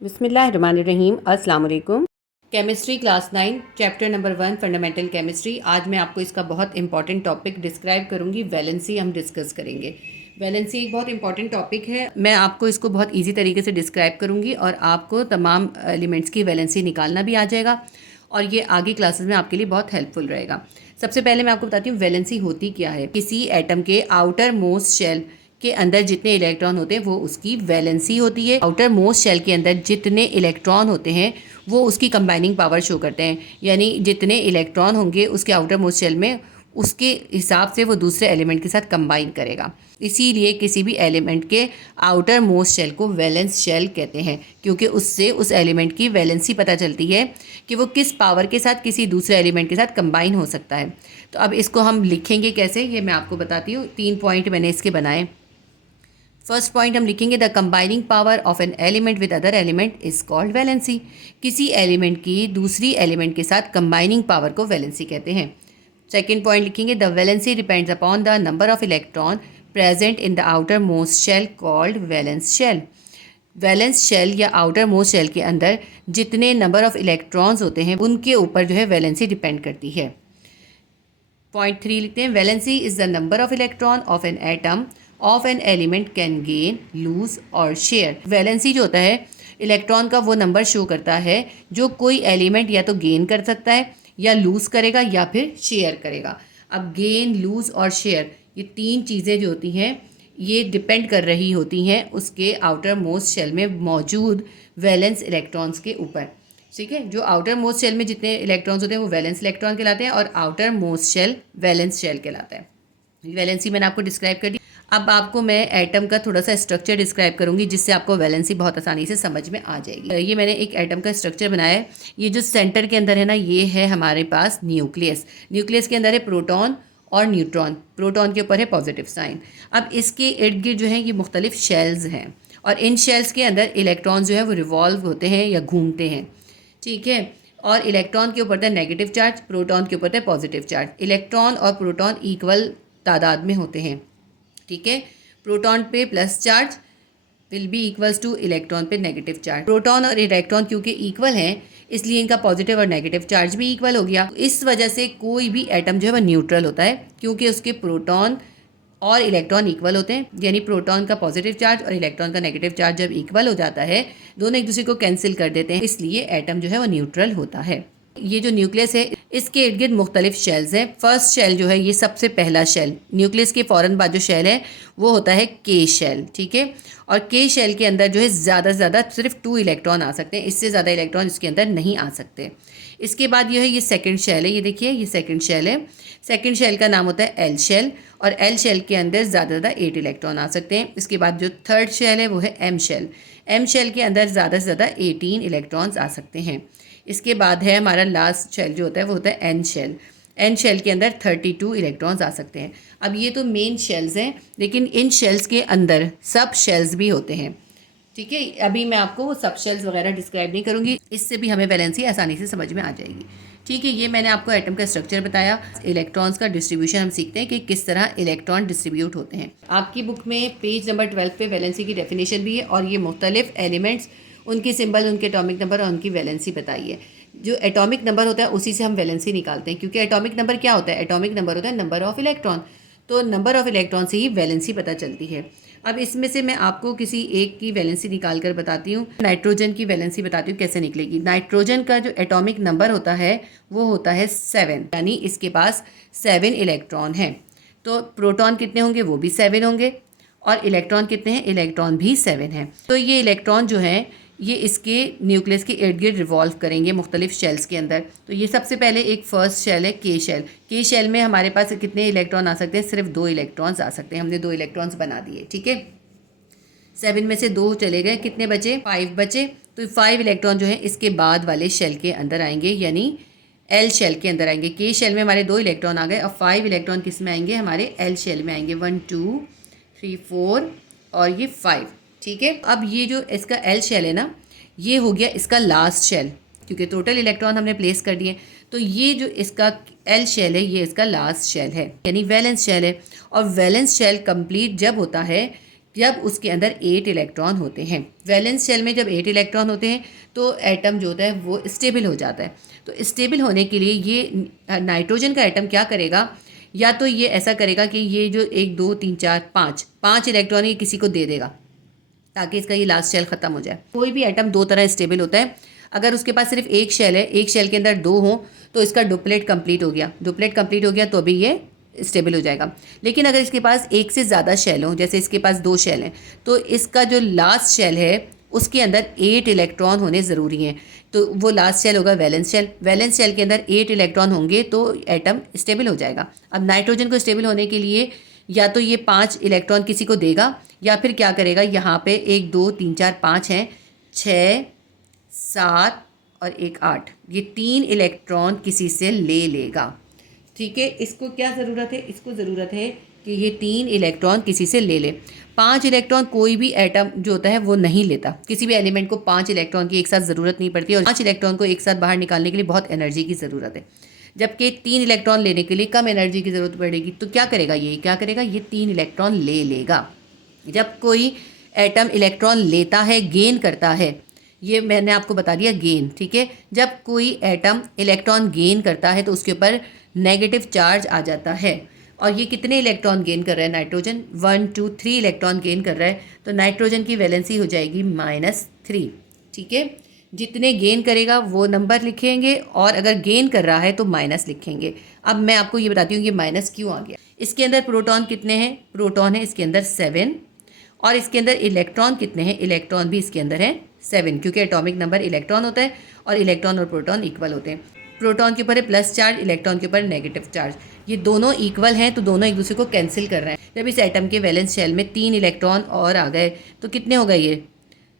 बिस्मिल्लाहिर्रहमानिर्रहीम। अस्सलाम वालेकुम। Chemistry class 9 chapter number 1 fundamental chemistry. आज मैं आपको इसका बहुत इंपॉर्टेंट टॉपिक डिस्क्राइब करूंगी। वैलेंसी हम डिस्कस करेंगे। वैलेंसी एक बहुत इंपॉर्टेंट टॉपिक है। मैं आपको इसको बहुत इजी तरीके से डिस्क्राइब करूंगी और आपको तमाम एलिमेंट्स की वैलेंसी निकालना भी आ जाएगा और ये आगे क्लासेस में आपके लिए बहुत हेल्पफुल रहेगा। सबसे पहले मैं आपको बताती हूँ वैलेंसी होती क्या है। किसी एटम के आउटर मोस्ट शेल के अंदर जितने इलेक्ट्रॉन होते हैं वो उसकी वैलेंसी होती है। आउटर मोस्ट शेल के अंदर जितने इलेक्ट्रॉन होते हैं वो उसकी कंबाइनिंग पावर शो करते हैं, यानी जितने इलेक्ट्रॉन होंगे उसके आउटर मोस्ट शेल में उसके हिसाब से वो दूसरे एलिमेंट के साथ कंबाइन करेगा। इसीलिए किसी भी एलिमेंट के आउटर मोस्ट शेल को वैलेंस शेल कहते हैं, क्योंकि उससे उस एलिमेंट की वैलेंसी पता चलती है कि वो किस पावर के साथ किसी दूसरे एलिमेंट के साथ कंबाइन हो सकता है। तो अब इसको हम लिखेंगे कैसे, ये मैं आपको बताती हूँ। 3 पॉइंट मैंने इसके बनाए। फर्स्ट पॉइंट हम लिखेंगे the combining power of an element with other element is called valency. किसी एलिमेंट की दूसरी एलिमेंट के साथ कंबाइनिंग पावर को वैलेंसी कहते हैं। सेकेंड पॉइंट लिखेंगे the valency depends upon the number of electron present in the outermost shell called valence shell. Valence shell या आउटर मोस्ट शेल के अंदर जितने नंबर ऑफ इलेक्ट्रॉन्स होते हैं उनके ऊपर जो है वैलेंसी डिपेंड करती है। पॉइंट 3 लिखते हैं valency is the number of electron of an atom of an element can gain lose और शेयर। वैलेंसी जो होता है इलेक्ट्रॉन का वो नंबर शो करता है जो कोई एलिमेंट या तो गेन कर सकता है या लूज करेगा या फिर शेयर करेगा। अब गेन, लूज और शेयर ये 3 चीज़ें जो होती हैं ये डिपेंड कर रही होती हैं उसके आउटर मोस्ट शेल में मौजूद वैलेंस इलेक्ट्रॉन्स के ऊपर। ठीक है, जो आउटर मोस्ट शेल में जितने इलेक्ट्रॉन्स होते हैं वो वैलेंस इलेक्ट्रॉन कहलाते हैं और outermost shell valence shell कहलाता है। वैलेंसी मैंने आपको डिस्क्राइब कर दी। अब आपको मैं एटम का थोड़ा सा स्ट्रक्चर डिस्क्राइब करूंगी जिससे आपको वैलेंसी बहुत आसानी से समझ में आ जाएगी। ये मैंने एक एटम का स्ट्रक्चर बनाया है। ये जो सेंटर के अंदर है ना, ये है हमारे पास न्यूक्लियस। न्यूक्लियस के अंदर है प्रोटॉन और न्यूट्रॉन। प्रोटॉन के ऊपर है पॉजिटिव साइन। अब इसके इर्द गिर्द जो है ये मुख्तलिफ शेल्स हैं और इन शेल्स के अंदर इलेक्ट्रॉन जो है वो रिवॉल्व होते हैं या घूमते हैं। ठीक है, और इलेक्ट्रॉन के ऊपर था नेगेटिव चार्ज, प्रोटॉन के ऊपर था पॉजिटिव चार्ज। इलेक्ट्रॉन और प्रोटॉन इक्वल तादाद में होते हैं। ठीक है, प्रोटॉन पे plus charge will be equals two electron पे नेगेटिव चार्ज। प्रोटॉन और इलेक्ट्रॉन क्योंकि इक्वल हैं इसलिए इनका पॉजिटिव और नेगेटिव चार्ज भी इक्वल हो गया। इस वजह से कोई भी एटम जो है वह न्यूट्रल होता है क्योंकि उसके प्रोटॉन और इलेक्ट्रॉन इक्वल होते हैं, यानी प्रोटॉन का पॉजिटिव चार्ज और इलेक्ट्रॉन का नेगेटिव चार्ज जब इक्वल हो जाता है दोनों एक दूसरे को कैंसिल कर देते हैं, इसलिए एटम जो है वो न्यूट्रल होता है। ये जो न्यूक्लियस है इसके इर्द गिर्द मुख्तलिफ शेल्स हैं। फर्स्ट शेल जो है ये सबसे पहला शेल, न्यूक्लियस के फ़ौरन बाद जो शेल है वो होता है के शेल। ठीक है, और के शेल के अंदर जो है ज़्यादा से ज़्यादा सिर्फ 2 इलेक्ट्रॉन आ सकते हैं, इससे ज़्यादा इलेक्ट्रॉन इसके अंदर नहीं आ सकते। इसके बाद ये है ये सेकंड शेल है। ये देखिए ये सेकंड शेल है। सेकंड शेल का नाम होता है एल शेल और एल शेल के अंदर ज़्यादा से ज़्यादा 8 इलेक्ट्रॉन आ सकते हैं। इसके बाद जो थर्ड शेल है वो है एम शेल। एम शेल के अंदर ज़्यादा से ज़्यादा 18 इलेक्ट्रॉन्स आ सकते हैं। इसके बाद है हमारा लास्ट शेल जो होता है वो होता है एन शेल। एन शेल के अंदर 32 इलेक्ट्रॉन्स आ सकते हैं। अब ये तो मेन शेल्स हैं, लेकिन इन शेल्स के अंदर सब शेल्स भी होते हैं। ठीक है, अभी मैं आपको वो सब शेल्स वगैरह डिस्क्राइब नहीं करूँगी, इससे भी हमें वैलेंसी आसानी से समझ में आ जाएगी। ठीक है, ये मैंने आपको एटम का स्ट्रक्चर बताया। इलेक्ट्रॉन्स का डिस्ट्रीब्यूशन हम सीखते हैं कि किस तरह इलेक्ट्रॉन डिस्ट्रीब्यूट होते हैं। आपकी बुक में पेज नंबर 12 पे वैलेंसी की डेफिनेशन भी है और ये मुख्तलिफ एलिमेंट्स, उनकी सिंबल, उनके एटॉमिक नंबर और उनकी वैलेंसी बताई है। जो एटॉमिक नंबर होता है उसी से हम वैलेंसी निकालते हैं, क्योंकि एटॉमिक नंबर क्या होता है? एटॉमिक नंबर होता है नंबर ऑफ इलेक्ट्रॉन। तो नंबर ऑफ इलेक्ट्रॉन से ही वैलेंसी पता चलती है। अब इसमें से मैं आपको किसी एक की वैलेंसी निकाल कर बताती हूँ। नाइट्रोजन की वैलेंसी बताती हूँ कैसे निकलेगी। नाइट्रोजन का जो एटॉमिक नंबर होता है वो होता है 7, यानी इसके पास 7 इलेक्ट्रॉन हैं। तो प्रोटॉन कितने होंगे? वो भी 7 होंगे। और इलेक्ट्रॉन कितने हैं? इलेक्ट्रॉन भी 7 हैं। तो ये इलेक्ट्रॉन जो हैं ये इसके न्यूक्लियस के इर्द गिर्द रिवॉल्व करेंगे मुख्तलिफ शेल्स के अंदर। तो ये सबसे पहले एक फर्स्ट शेल है के शेल। के शेल में हमारे पास कितने इलेक्ट्रॉन आ सकते हैं? सिर्फ 2 इलेक्ट्रॉन्स आ सकते हैं। हमने 2 इलेक्ट्रॉन्स बना दिए। ठीक है, 7 में से 2 चले गए, कितने बचे? 5 बचे। तो 5 इलेक्ट्रॉन जो है इसके बाद वाले शेल के अंदर आएंगे, यानी एल शेल के अंदर आएंगे। के शेल में हमारे 2 इलेक्ट्रॉन आ गए। अब 5 इलेक्ट्रॉन किस में आएंगे? हमारे एल शेल में आएंगे। 1 2 3 4 और ये 5। ठीक है, अब ये जो इसका एल शेल है ना, ये हो गया इसका लास्ट शेल, क्योंकि टोटल इलेक्ट्रॉन हमने प्लेस कर दिए। तो ये जो इसका एल शेल है ये इसका लास्ट शेल है, यानी वैलेंस शेल है। और वैलेंस शेल कंप्लीट जब होता है जब उसके अंदर 8 इलेक्ट्रॉन होते हैं। वैलेंस शेल में जब 8 इलेक्ट्रॉन होते हैं तो एटम जो होता है वो स्टेबल हो जाता है। तो स्टेबल होने के लिए ये नाइट्रोजन का एटम क्या करेगा, या तो ये ऐसा करेगा कि ये जो 1 2 3 4 5 इलेक्ट्रॉन ये किसी को दे देगा ताकि इसका ये लास्ट शेल ख़त्म हो जाए। कोई भी एटम दो तरह स्टेबल होता है। अगर उसके पास सिर्फ एक शेल है, एक शेल के अंदर दो हों तो इसका डुप्लेट कंप्लीट हो गया, डुप्लेट कंप्लीट हो गया तो भी ये स्टेबल हो जाएगा। लेकिन अगर इसके पास एक से ज़्यादा शेल हों, जैसे इसके पास 2 शेल हैं, तो इसका जो लास्ट शेल है उसके अंदर 8 इलेक्ट्रॉन होने ज़रूरी हैं। तो वो लास्ट शेल होगा वैलेंस शेल। वैलेंस शेल के अंदर 8 इलेक्ट्रॉन होंगे तो एटम स्टेबल हो जाएगा। अब नाइट्रोजन को स्टेबल होने के लिए या तो ये 5 इलेक्ट्रॉन किसी को देगा या फिर क्या करेगा, यहाँ पे 1 2 3 4 5 हैं, 6 7 और 1 8, ये 3 इलेक्ट्रॉन किसी से ले लेगा। ठीक है, इसको क्या ज़रूरत है, इसको ज़रूरत है कि ये 3 इलेक्ट्रॉन किसी से ले ले। 5 इलेक्ट्रॉन कोई भी एटम जो होता है वो नहीं लेता। किसी भी एलिमेंट को 5 इलेक्ट्रॉन की एक साथ ज़रूरत नहीं पड़ती और 5 इलेक्ट्रॉन को एक साथ बाहर निकालने के लिए बहुत एनर्जी की ज़रूरत है, जबकि 3 इलेक्ट्रॉन लेने के लिए कम एनर्जी की ज़रूरत पड़ेगी। तो क्या करेगा, ये 3 इलेक्ट्रॉन ले लेगा। जब कोई एटम इलेक्ट्रॉन लेता है, गेन करता है, ये मैंने आपको बता दिया गेन। ठीक है, जब कोई एटम इलेक्ट्रॉन गेन करता है तो उसके ऊपर नेगेटिव चार्ज आ जाता है। और ये कितने इलेक्ट्रॉन गेन कर रहा है नाइट्रोजन, 1 2 3 इलेक्ट्रॉन गेन कर रहा है। तो नाइट्रोजन की वैलेंसी हो जाएगी -3। ठीक है, जितने गेन करेगा वो नंबर लिखेंगे और अगर गेन कर रहा है तो माइनस लिखेंगे। अब मैं आपको ये बताती हूँ ये माइनस क्यों आ गया। इसके अंदर प्रोटॉन कितने हैं, प्रोटॉन है इसके अंदर 7, और इसके अंदर इलेक्ट्रॉन कितने हैं, इलेक्ट्रॉन भी इसके अंदर है 7, क्योंकि एटॉमिक नंबर इलेक्ट्रॉन होता है और इलेक्ट्रॉन और प्रोटॉन इक्वल होते हैं। प्रोटॉन के ऊपर है प्लस चार्ज, इलेक्ट्रॉन के ऊपर नेगेटिव चार्ज। ये दोनों इक्वल हैं तो दोनों एक दूसरे को कैंसिल कर रहे हैं। जब इस एटम के वैलेंस शेल में 3 इलेक्ट्रॉन और आ गए तो कितने हो गए, ये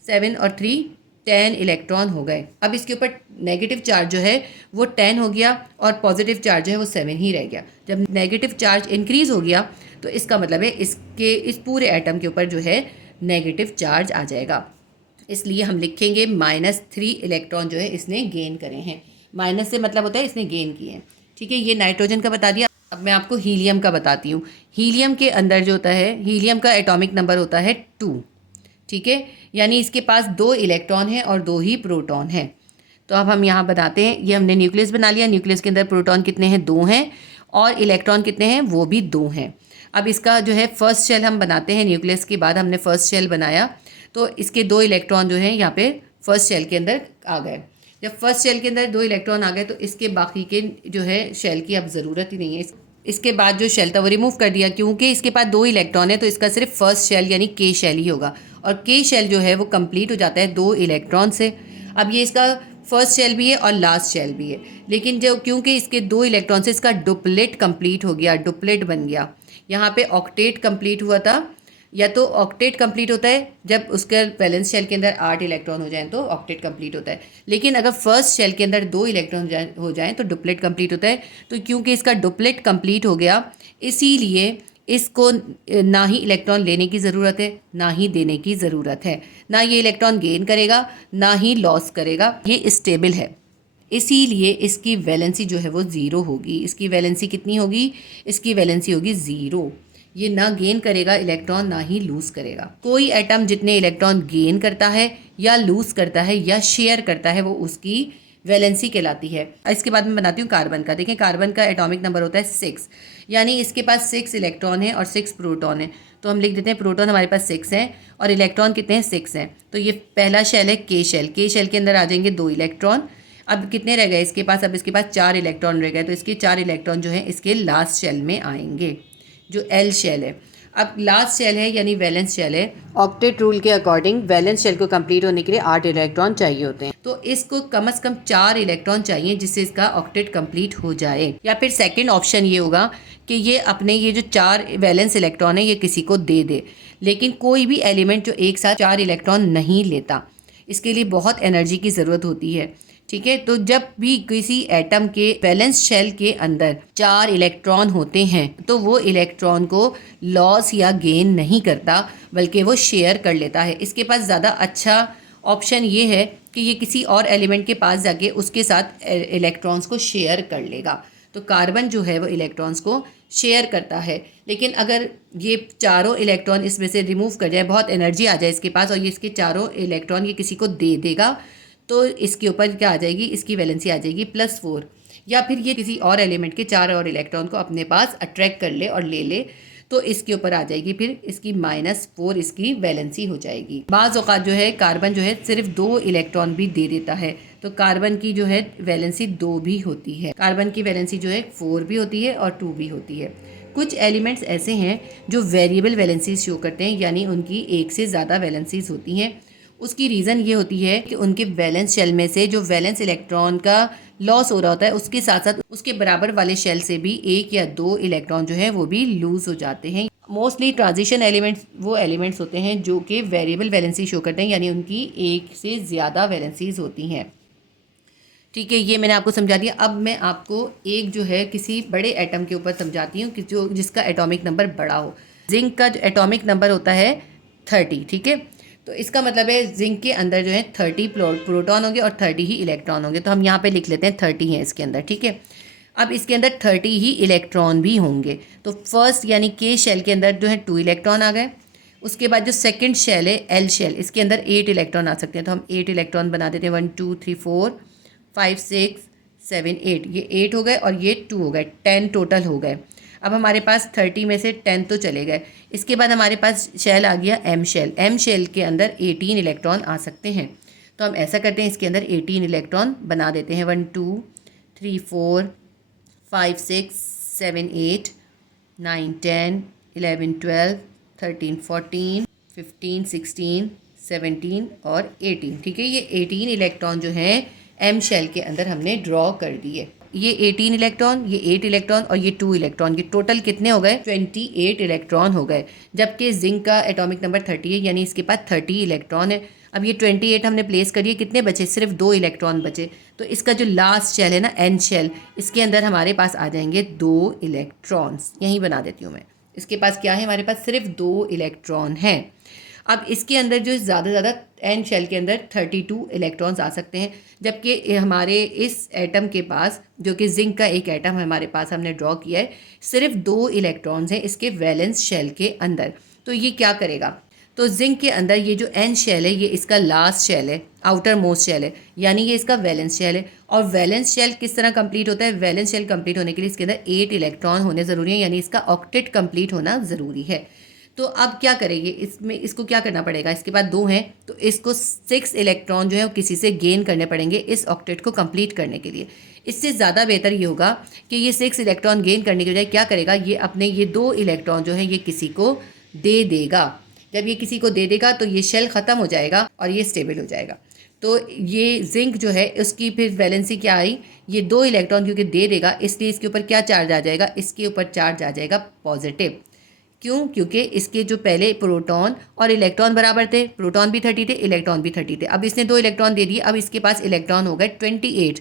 7 और 3 10 इलेक्ट्रॉन हो गए। अब इसके ऊपर नेगेटिव चार्ज जो है वो 10 हो गया और पॉजिटिव चार्ज जो है वो 7 ही रह गया। जब नेगेटिव चार्ज इंक्रीज़ हो गया तो इसका मतलब है इस पूरे एटम के ऊपर जो है नेगेटिव चार्ज आ जाएगा। इसलिए हम लिखेंगे -3 इलेक्ट्रॉन जो है इसने गेन करे हैं। माइनस से मतलब होता है इसने गेन किए हैं। ठीक है, ये नाइट्रोजन का बता दिया। अब मैं आपको हीलियम का बताती हूँ। हीलियम के अंदर जो होता है, हीलियम का एटॉमिक नंबर होता है 2। ठीक है, यानी इसके पास 2 इलेक्ट्रॉन हैं और 2 ही प्रोटॉन हैं। तो अब हम यहाँ बताते हैं, ये हमने न्यूक्लियस बना लिया। न्यूक्लियस के अंदर प्रोटॉन कितने हैं, 2 हैं, और इलेक्ट्रॉन कितने हैं, वो भी 2 हैं। अब इसका जो है फर्स्ट शेल हम बनाते हैं। न्यूक्लियस के बाद हमने फर्स्ट शेल बनाया तो इसके 2 इलेक्ट्रॉन जो हैं यहाँ पे फर्स्ट शेल के अंदर आ गए। जब फर्स्ट शेल के अंदर 2 इलेक्ट्रॉन आ गए तो इसके बाकी के जो है शेल की अब ज़रूरत ही नहीं है। इसके बाद जो शेल था वो रिमूव कर दिया, क्योंकि इसके पास 2 इलेक्ट्रॉन है तो इसका सिर्फ फर्स्ट शेल यानी के शेल ही होगा, और के शेल जो है वो कंप्लीट हो जाता है 2 इलेक्ट्रॉन से। अब ये इसका फर्स्ट शेल भी है और लास्ट शेल भी है, लेकिन जो क्योंकि इसके 2 इलेक्ट्रॉन से इसका डुप्लेट कंप्लीट हो गया, डुप्लेट बन गया। यहाँ पे ऑक्टेट कंप्लीट हुआ था, या तो ऑक्टेट कंप्लीट होता है जब उसके वैलेंस शेल के अंदर 8 इलेक्ट्रॉन हो जाएं तो ऑक्टेट कंप्लीट होता है, लेकिन अगर फर्स्ट शेल के अंदर 2 इलेक्ट्रॉन हो जाएं तो डुप्लेट कंप्लीट होता है। तो क्योंकि इसका डुप्लेट कंप्लीट हो गया इसीलिए इसको ना ही इलेक्ट्रॉन लेने की ज़रूरत है ना ही देने की ज़रूरत है। ना ये इलेक्ट्रॉन गेन करेगा ना ही लॉस करेगा, ये स्टेबल है। इसीलिए इसकी वैलेंसी जो है वो 0 होगी। इसकी वैलेंसी कितनी होगी, इसकी वैलेंसी होगी 0। ये ना गेन करेगा इलेक्ट्रॉन ना ही लूज़ करेगा। कोई एटम जितने इलेक्ट्रॉन गेन करता है या लूज़ करता है या शेयर करता है वो उसकी वैलेंसी कहलाती है। इसके बाद मैं बनाती हूँ कार्बन का। देखें, कार्बन का एटॉमिक नंबर होता है 6, यानी इसके पास 6 इलेक्ट्रॉन है और 6 प्रोटॉन है। तो हम लिख देते हैं प्रोटॉन हमारे पास 6 हैं और इलेक्ट्रॉन कितने हैं, 6 हैं। तो ये पहला शेल है के शेल। के शेल के अंदर आ जाएंगे 2 इलेक्ट्रॉन। अब कितने रह गए इसके पास, अब इसके पास 4 इलेक्ट्रॉन रह गए, तो इसके 4 इलेक्ट्रॉन जो है इसके लास्ट शेल में आएंगे जो एल शेल है। अब लास्ट शेल है यानी वैलेंस शेल है। ऑक्टेट रूल के अकॉर्डिंग वैलेंस शेल को कंप्लीट होने के लिए 8 इलेक्ट्रॉन चाहिए होते हैं, तो इसको कम से कम 4 इलेक्ट्रॉन चाहिए जिससे इसका ऑक्टेट कंप्लीट हो जाए। या फिर सेकंड ऑप्शन ये होगा कि ये अपने ये जो 4 वैलेंस इलेक्ट्रॉन है ये किसी को दे दे, लेकिन कोई भी एलिमेंट जो एक साथ 4 इलेक्ट्रॉन नहीं लेता, इसके लिए बहुत एनर्जी की ज़रूरत होती है। ठीक है, तो जब भी किसी एटम के वैलेंस शेल के अंदर 4 इलेक्ट्रॉन होते हैं तो वो इलेक्ट्रॉन को लॉस या गेन नहीं करता बल्कि वो शेयर कर लेता है। इसके पास ज़्यादा अच्छा ऑप्शन ये है कि ये किसी और एलिमेंट के पास जाके उसके साथ इलेक्ट्रॉन्स को शेयर कर लेगा। तो कार्बन जो है वो इलेक्ट्रॉन्स को शेयर करता है। लेकिन अगर ये चारों इलेक्ट्रॉन इसमें से रिमूव कर जाए, बहुत एनर्जी आ जाए इसके पास और ये इसके चारों इलेक्ट्रॉन ये किसी को दे देगा, तो इसके ऊपर क्या आ जाएगी, इसकी वैलेंसी आ जाएगी +4। या फिर ये किसी और एलिमेंट के 4 और इलेक्ट्रॉन को अपने पास अट्रैक्ट कर ले और ले ले, तो इसके ऊपर आ जाएगी फिर इसकी -4 इसकी वैलेंसी हो जाएगी। बाज़ औक़ात जो है कार्बन जो है सिर्फ 2 इलेक्ट्रॉन भी दे देता है, तो कार्बन की जो है वैलेंसी 2 भी होती है। कार्बन की वैलेंसी जो है 4 भी होती है और 2 भी होती है। कुछ एलिमेंट्स ऐसे हैं जो वेरिएबल वैलेंसीज शो करते हैं, यानी उनकी एक से ज़्यादा वैलेंसीज होती हैं। उसकी रीज़न ये होती है कि उनके वैलेंस शेल में से जो वैलेंस इलेक्ट्रॉन का लॉस हो रहा होता है, उसके साथ साथ उसके बराबर वाले शेल से भी 1 या 2 इलेक्ट्रॉन जो है वो भी लूज़ हो जाते हैं। मोस्टली ट्रांजिशन एलिमेंट्स वो एलिमेंट्स होते हैं जो कि वेरिएबल वैलेंसी शो करते हैं, यानी उनकी एक से ज़्यादा वैलेंसीज होती हैं। ठीक है, ये मैंने आपको समझा दिया। अब मैं आपको एक जो है किसी बड़े एटम के ऊपर समझाती हूँ कि जो जिसका एटॉमिक नंबर बड़ा हो। जिंक का जो एटॉमिक नंबर होता है 30। ठीक है, तो इसका मतलब है जिंक के अंदर जो है 30 प्रोटॉन होंगे और 30 ही इलेक्ट्रॉन होंगे। तो हम यहाँ पे लिख लेते हैं 30 हैं इसके अंदर। ठीक है, अब इसके अंदर 30 ही इलेक्ट्रॉन भी होंगे। तो फर्स्ट यानी के शेल के अंदर जो है 2 इलेक्ट्रॉन आ गए। उसके बाद जो सेकंड शेल है एल शेल, इसके अंदर 8 इलेक्ट्रॉन आ सकते हैं। तो हम 8 इलेक्ट्रॉन बना देते हैं। 1 2 3 4 5 6 7 8, ये 8 हो गए और ये 2 हो गए, 10 टोटल हो गए। अब हमारे पास 30 में से 10 तो चले गए। इसके बाद हमारे पास शेल आ गया एम शेल। एम शेल के अंदर 18 इलेक्ट्रॉन आ सकते हैं। तो हम ऐसा करते हैं, इसके अंदर 18 इलेक्ट्रॉन बना देते हैं। 1 2 3 4 5 6 7 8 9 10 11 12 13 14 15 16 17 और 18। ठीक है, ये 18 इलेक्ट्रॉन जो हैं एम शेल के अंदर हमने ड्रॉ कर दिए। ये 18 इलेक्ट्रॉन, ये 8 इलेक्ट्रॉन और ये 2 इलेक्ट्रॉन, ये टोटल कितने हो गए, 28 इलेक्ट्रॉन हो गए। जबकि जिंक का एटॉमिक नंबर 30 है, यानी इसके पास 30 इलेक्ट्रॉन है। अब ये 28 हमने प्लेस करिए, कितने बचे, सिर्फ 2 इलेक्ट्रॉन बचे। तो इसका जो लास्ट शेल है ना एन शेल, इसके अंदर हमारे पास आ जाएंगे 2 इलेक्ट्रॉन्स। यहीं बना देती हूँ मैं। इसके पास क्या है, हमारे पास सिर्फ 2 इलेक्ट्रॉन हैं। अब इसके अंदर जो ज़्यादा से ज़्यादा एन शेल के अंदर 32 इलेक्ट्रॉन्स आ सकते हैं। जबकि हमारे इस एटम के पास, जो कि जिंक का एक एटम हमारे पास हमने ड्रॉ किया है, सिर्फ 2 इलेक्ट्रॉन्स हैं इसके वैलेंस शेल के अंदर। तो ये क्या करेगा, तो जिंक के अंदर ये जो एन शेल है, ये इसका लास्ट शेल है, आउटर मोस्ट शेल है, यानी ये इसका वैलेंस शेल है। और वैलेंस शेल किस तरह कंप्लीट होता है, वैलेंस शेल कंप्लीट होने के लिए इसके अंदर 8 इलेक्ट्रॉन होने ज़रूरी है, यानी इसका ऑक्टेट कंप्लीट होना ज़रूरी है। तो अब क्या करेंगे, इसमें इसको क्या करना पड़ेगा, इसके बाद 2 हैं तो इसको 6 इलेक्ट्रॉन जो है वो किसी से गेन करने पड़ेंगे इस ऑक्टेट को कंप्लीट करने के लिए। इससे ज़्यादा बेहतर ये होगा कि ये 6 इलेक्ट्रॉन गेन करने के बजाय क्या करेगा, ये अपने ये 2 इलेक्ट्रॉन जो है ये किसी को दे देगा। जब ये किसी को दे देगा तो ये शेल ख़त्म हो जाएगा और ये स्टेबल हो जाएगा। तो ये जिंक जो है उसकी फिर वैलेंसी क्या आई, ये 2 इलेक्ट्रॉन क्योंकि दे देगा, इसलिए इसके ऊपर क्या चार्ज आ जाएगा, इसके ऊपर चार्ज आ जाएगा पॉजिटिव। क्यों, क्योंकि इसके जो पहले प्रोटॉन और इलेक्ट्रॉन बराबर थे, प्रोटॉन भी 30 थे, इलेक्ट्रॉन भी 30 थे। अब इसने 2 इलेक्ट्रॉन दे दिए, अब इसके पास इलेक्ट्रॉन हो गए 28।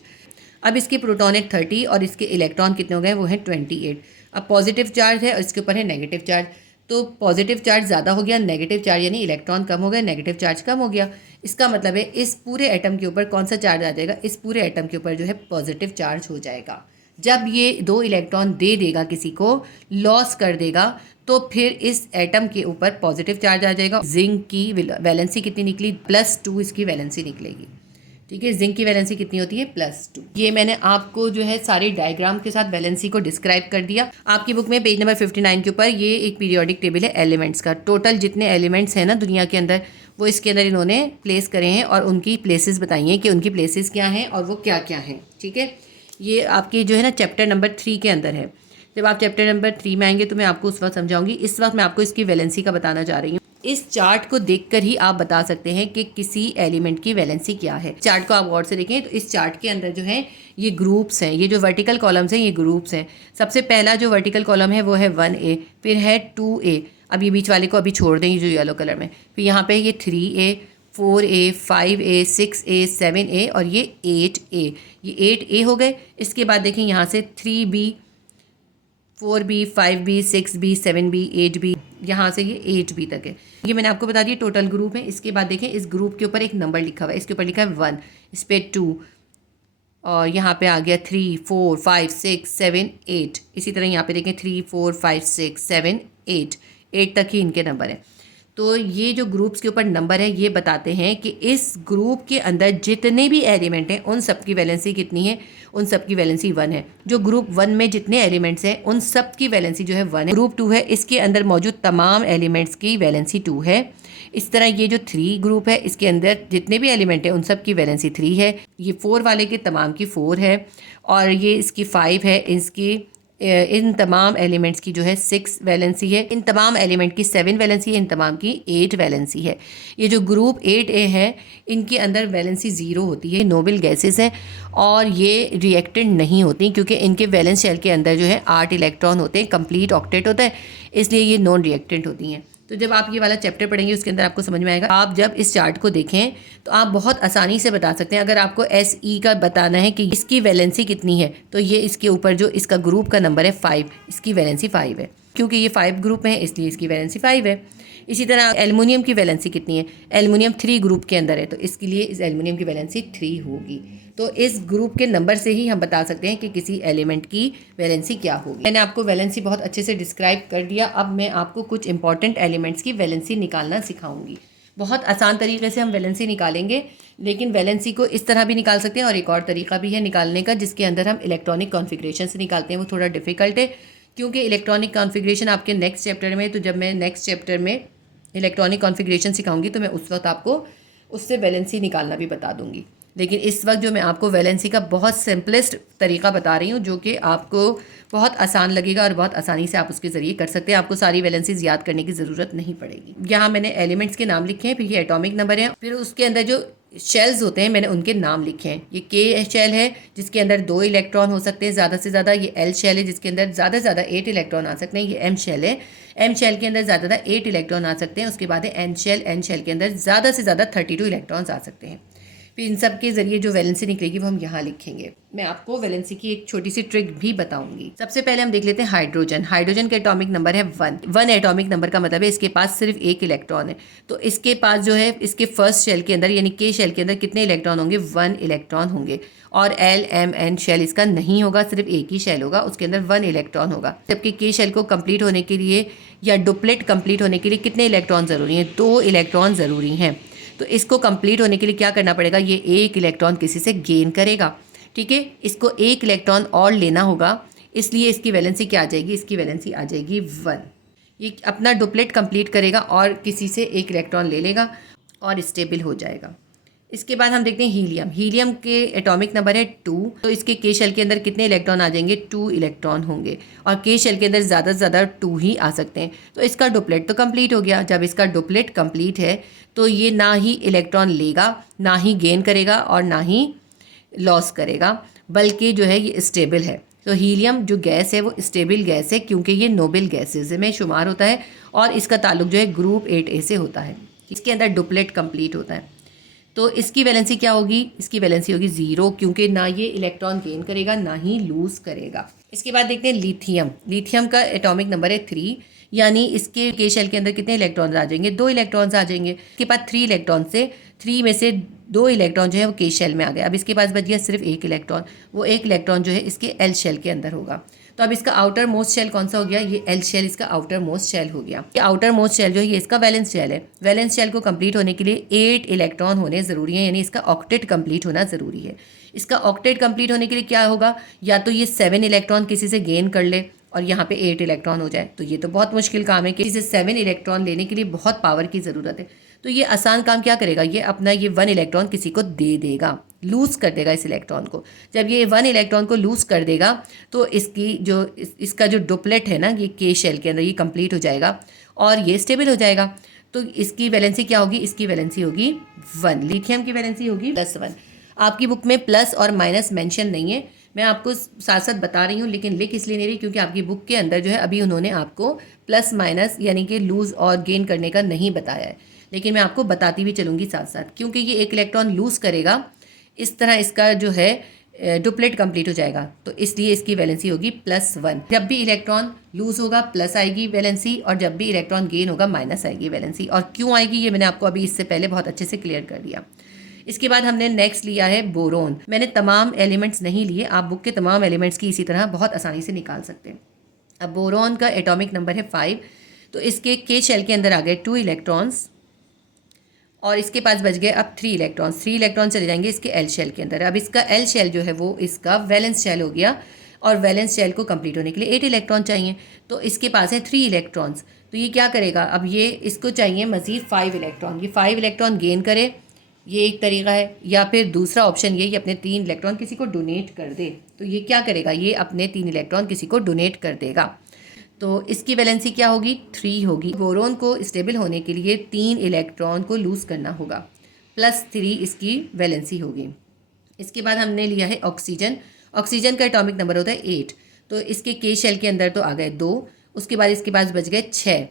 अब इसके प्रोटॉन है 30 और इसके इलेक्ट्रॉन कितने हो गए, वो हैं 28। अब पॉजिटिव चार्ज है और इसके ऊपर है नेगेटिव चार्ज। तो पॉजिटिव चार्ज ज़्यादा हो गया, नेगेटिव चार्ज यानी इलेक्ट्रॉन कम हो गए, नेगेटिव चार्ज कम हो गया। इसका मतलब है इस पूरे एटम के ऊपर कौन सा चार्ज आ जाएगा, इस पूरे एटम के ऊपर जो है पॉजिटिव चार्ज हो जाएगा। जब ये 2 इलेक्ट्रॉन दे देगा किसी को, लॉस कर देगा, तो फिर इस एटम के ऊपर पॉजिटिव चार्ज आ जाएगा। जिंक की वैलेंसी कितनी निकली, +2 इसकी वैलेंसी निकलेगी। ठीक है, जिंक की वैलेंसी कितनी होती है, +2। ये मैंने आपको जो है सारी डायग्राम के साथ वैलेंसी को डिस्क्राइब कर दिया। आपकी बुक में पेज नंबर 59 के ऊपर ये एक पीरियोडिक टेबल है एलिमेंट्स का। टोटल जितने एलिमेंट्स हैं ना दुनिया के अंदर, वो इसके अंदर इन्होंने प्लेस करे हैं और उनकी प्लेसेस बताई हैं कि उनकी प्लेसेस क्या हैं और वो क्या क्या हैं। ठीक है, ये आपकी जो है ना चैप्टर नंबर 3 के अंदर है। जब आप चैप्टर नंबर 3 में आएंगे तो मैं आपको उस वक्त समझाऊंगी। इस वक्त मैं आपको इसकी वैलेंसी का बताना चाह रही हूँ। इस चार्ट को देखकर ही आप बता सकते हैं कि किसी एलिमेंट की वैलेंसी क्या है। चार्ट को आप गौर से देखें तो इस चार्ट के अंदर जो है ये ग्रुप्स हैं, ये जो वर्टिकल कॉलम्स हैं ये ग्रुप्स हैं। सबसे पहला जो वर्टिकल कॉलम है वो है 1A, फिर है 2A। अब ये बीच वाले को अभी छोड़ दें, जो येलो कलर में। फिर यहाँ पे ये 3A, 4A, 5A, 6A, 7A और ये 8A। ये 8A हो गए। इसके बाद देखें यहाँ से 3B, 4B, 5B, 6B, 7B, 8B, यहाँ से ये 8B तक है। ये मैंने आपको बता दिया टोटल ग्रुप है। इसके बाद देखें इस ग्रुप के ऊपर एक नंबर लिखा हुआ है, इसके ऊपर लिखा है 1, इस पर 2 और यहाँ पे आ गया 3 4 5 6 7 8। इसी तरह यहाँ पे देखें 3 4 5 6 7 8, 8 तक ही इनके नंबर हैं। तो ये जो ग्रुप्स के ऊपर नंबर है ये बताते हैं कि इस ग्रुप के अंदर जितने भी एलिमेंट हैं उन सब की वैलेंसी कितनी है, उन सब की वैलेंसी 1 है। जो ग्रुप 1 में जितने एलिमेंट्स हैं उन सब की वैलेंसी जो है 1 है। ग्रुप 2 है, इसके अंदर मौजूद तमाम एलिमेंट्स की वैलेंसी 2 है। इस तरह ये जो 3 ग्रुप है इसके अंदर जितने भी एलिमेंट हैं उन सब की वैलेंसी 3 है। ये 4 वाले के तमाम की 4 है, और ये इसकी 5 है। इसकी इन तमाम एलिमेंट्स की जो है 6 वैलेंसी है। इन तमाम एलिमेंट की 7 वैलेंसी है, इन तमाम की 8 वैलेंसी है। ये जो ग्रुप 8A है इनके अंदर वैलेंसी 0 होती है। नोबल गैसेस हैं और ये रिएक्टेंट नहीं होती क्योंकि इनके वैलेंस शेल के अंदर जो है 8 इलेक्ट्रॉन होते हैं, कंप्लीट ऑक्टेट होता है, इसलिए ये नॉन रिएक्टेंट होती हैं। तो जब आप ये वाला चैप्टर पढ़ेंगे उसके अंदर आपको समझ में आएगा। आप जब इस चार्ट को देखें तो आप बहुत आसानी से बता सकते हैं। अगर आपको SE का बताना है कि इसकी वैलेंसी कितनी है तो ये इसके ऊपर जो इसका ग्रुप का नंबर है 5, इसकी वैलेंसी 5 है। क्योंकि ये 5 ग्रुप में है इसलिए इसकी वैलेंसी 5 है। इसी तरह एल्युमिनियम की वैलेंसी कितनी है, एल्युमिनियम 3 ग्रुप के अंदर है तो इसके लिए इस एल्युमिनियम की वैलेंसी 3 होगी। तो इस ग्रुप के नंबर से ही हम बता सकते हैं कि किसी एलिमेंट की वैलेंसी क्या होगी। मैंने आपको वैलेंसी बहुत अच्छे से डिस्क्राइब कर दिया। अब मैं आपको कुछ इंपॉर्टेंट एलिमेंट्स की वैलेंसी निकालना सिखाऊंगी। बहुत आसान तरीके से हम वैलेंसी निकालेंगे, लेकिन वैलेंसी को इस तरह भी निकाल सकते हैं और एक और तरीका भी है निकालने का जिसके अंदर हम इलेक्ट्रॉनिक कॉन्फ़िगरेशन से निकालते हैं। वो थोड़ा डिफिकल्ट है क्योंकि इलेक्ट्रॉनिक कॉन्फ़िगरेशन आपके नेक्स्ट चैप्टर में, तो जब मैं नेक्स्ट चैप्टर में इलेक्ट्रॉनिक कॉन्फ़िगरेशन सिखाऊंगी तो मैं उस वक्त आपको उससे वैलेंसी निकालना भी बता दूंगी। लेकिन इस वक्त जो मैं आपको वैलेंसी का बहुत सिंपलेस्ट तरीका बता रही हूँ जो कि आपको बहुत आसान लगेगा और बहुत आसानी से आप उसके ज़रिए कर सकते हैं। आपको सारी वैलेंसीज याद करने की ज़रूरत नहीं पड़ेगी। यहाँ मैंने एलिमेंट्स के नाम लिखे हैं, फिर ये एटॉमिक नंबर है, फिर उसके अंदर जो शेल्स होते हैं मैंने उनके नाम लिखे हैं। ये K शेल है जिसके अंदर 2 इलेक्ट्रॉन हो सकते हैं ज़्यादा से ज़्यादा। ये L शेल है जिसके अंदर ज़्यादा से ज़्यादा 8 इलेक्ट्रॉन आ सकते हैं। ये M शेल है, M शेल के अंदर ज़्यादा 8 इलेक्ट्रॉन आ सकते हैं। उसके बाद है N शेल के अंदर ज़्यादा से ज़्यादा 32 इलेक्ट्रॉन्स आ सकते हैं। फिर इन सब के ज़रिए जो वैलेंसी निकलेगी वो हम यहाँ लिखेंगे। मैं आपको वैलेंसी की एक छोटी सी ट्रिक भी बताऊंगी। सबसे पहले हम देख लेते हैं हाइड्रोजन। हाइड्रोजन का एटॉमिक नंबर है 1 एटॉमिक नंबर का मतलब है इसके पास सिर्फ 1 इलेक्ट्रॉन है। तो इसके पास जो है इसके फर्स्ट शेल के अंदर यानी K शेल के अंदर कितने इलेक्ट्रॉन होंगे, 1 इलेक्ट्रॉन होंगे। और L M N शेल इसका नहीं होगा, सिर्फ एक ही शेल होगा, उसके अंदर 1 इलेक्ट्रॉन होगा। जबकि K शेल को कंप्लीट होने के लिए या डुप्लेट कंप्लीट होने के लिए कितने इलेक्ट्रॉन ज़रूरी हैं, 2 इलेक्ट्रॉन ज़रूरी हैं। तो इसको कंप्लीट होने के लिए क्या करना पड़ेगा, ये 1 इलेक्ट्रॉन किसी से गेन करेगा। ठीक है, इसको 1 इलेक्ट्रॉन और लेना होगा, इसलिए इसकी वैलेंसी क्या आ जाएगी, इसकी वैलेंसी आ जाएगी 1। ये अपना डुप्लेट कंप्लीट करेगा और किसी से 1 इलेक्ट्रॉन ले लेगा और स्टेबल हो जाएगा। इसके बाद हम देखते हैं हीलियम। हीलियम के एटॉमिक नंबर है 2। तो इसके K शेल के अंदर कितने इलेक्ट्रॉन आ जाएंगे, 2 इलेक्ट्रॉन होंगे और K शेल के अंदर ज़्यादा से ज़्यादा 2 ही आ सकते हैं। तो इसका डुप्लेट तो कंप्लीट हो गया। जब इसका डुप्लेट कंप्लीट है तो ये ना ही इलेक्ट्रॉन लेगा, ना ही गेन करेगा और ना ही लॉस करेगा, बल्कि जो है ये स्टेबल है। तो हीलियम जो गैस है वो स्टेबल गैस है क्योंकि ये नोबल गैसेज में शुमार होता है और इसका ताल्लुक जो है ग्रुप 8A से होता है। इसके अंदर डुप्लेट कंप्लीट होता है। तो इसकी वैलेंसी क्या होगी, इसकी वैलेंसी होगी 0 क्योंकि ना ये इलेक्ट्रॉन गेन करेगा ना ही लूज करेगा। इसके बाद देखते हैं लिथियम। लिथियम का एटॉमिक नंबर है 3, यानी इसके K शेल के अंदर कितने इलेक्ट्रॉन्स आ जाएंगे, 2 इलेक्ट्रॉन्स आ जाएंगे। इसके पास 3 इलेक्ट्रॉन से 3 में से 2 इलेक्ट्रॉन जो है वो K शेल में आ गए। अब इसके पास बच गया सिर्फ 1 इलेक्ट्रॉन, वो 1 इलेक्ट्रॉन जो है इसके L शेल के अंदर होगा। तो अब इसका आउटर मोस्ट शेल कौन सा हो गया, ये L शेल इसका आउटर मोस्ट शेल हो गया। ये आउटर मोस्ट शेल जो है ये इसका वैलेंस शेल है। वैलेंस शेल को कंप्लीट होने के लिए 8 इलेक्ट्रॉन होने ज़रूरी है, यानी इसका ऑक्टेट कंप्लीट होना ज़रूरी है। इसका ऑक्टेट कंप्लीट होने के लिए क्या होगा, या तो ये 7 इलेक्ट्रॉन किसी से गेन कर ले और यहाँ पे 8 इलेक्ट्रॉन हो जाए। तो ये तो बहुत मुश्किल काम है कि इसे 7 इलेक्ट्रॉन लेने के लिए बहुत पावर की ज़रूरत है। तो ये आसान काम क्या करेगा, ये अपना ये 1 इलेक्ट्रॉन किसी को दे देगा, लूज़ कर देगा इस इलेक्ट्रॉन को। जब ये 1 इलेक्ट्रॉन को लूज़ कर देगा तो इसकी जो इसका जो डुप्लेट है ना ये K शेल के अंदर ये कंप्लीट हो जाएगा और ये स्टेबल हो जाएगा। तो इसकी वैलेंसी क्या होगी, इसकी वैलेंसी होगी 1। लिथियम की वैलेंसी होगी +1। आपकी बुक में प्लस और माइनस मेंशन नहीं है, मैं आपको साथ साथ बता रही हूँ, लेकिन लिख इसलिए नहीं रही क्योंकि आपकी बुक के अंदर जो है अभी उन्होंने आपको प्लस माइनस यानी कि लूज़ और गेन करने का नहीं बताया है, लेकिन मैं आपको बताती भी चलूँगी साथ साथ। क्योंकि ये 1 इलेक्ट्रॉन लूज़ करेगा, इस तरह इसका जो है डुप्लेट कंप्लीट हो जाएगा, तो इसलिए इसकी वैलेंसी होगी +1। जब भी इलेक्ट्रॉन लूज़ होगा प्लस आएगी वैलेंसी और जब भी इलेक्ट्रॉन गेन होगा माइनस आएगी वैलेंसी। और क्यों आएगी ये मैंने आपको अभी इससे पहले बहुत अच्छे से क्लियर कर दिया। इसके बाद हमने नेक्स्ट लिया है बोरोन। मैंने तमाम एलिमेंट्स नहीं लिए, आप बुक के तमाम एलिमेंट्स की इसी तरह बहुत आसानी से निकाल सकते हैं। अब बोरोन का एटॉमिक नंबर है 5, तो इसके के शेल के अंदर आ गए 2 इलेक्ट्रॉन्स और इसके पास बच गए अब 3 इलेक्ट्रॉन्स। 3 इलेक्ट्रॉन चले जाएंगे इसके एल शेल के अंदर। अब इसका एल शेल जो है वो इसका वैलेंस शेल हो गया और वैलेंस शेल को कंप्लीट होने के लिए 8 इलेक्ट्रॉन चाहिए, तो इसके पास है 3 इलेक्ट्रॉन्स। तो ये क्या करेगा, अब ये इसको चाहिए मज़ीद 5 इलेक्ट्रॉन, ये 5 इलेक्ट्रॉन गेन करे, ये एक तरीका है। या फिर दूसरा ऑप्शन ये अपने 3 इलेक्ट्रॉन किसी को डोनेट कर दे, तो ये क्या करेगा, ये अपने 3 इलेक्ट्रॉन किसी को डोनेट कर देगा। तो इसकी वैलेंसी क्या होगी, 3 होगी। बोरोन को स्टेबल होने के लिए 3 इलेक्ट्रॉन को लूज़ करना होगा, +3 इसकी वैलेंसी होगी। इसके बाद हमने लिया है ऑक्सीजन। ऑक्सीजन का एटॉमिक नंबर होता है 8, तो इसके के शेल के अंदर तो आ गए 2, उसके बाद इसके पास बच गए 6,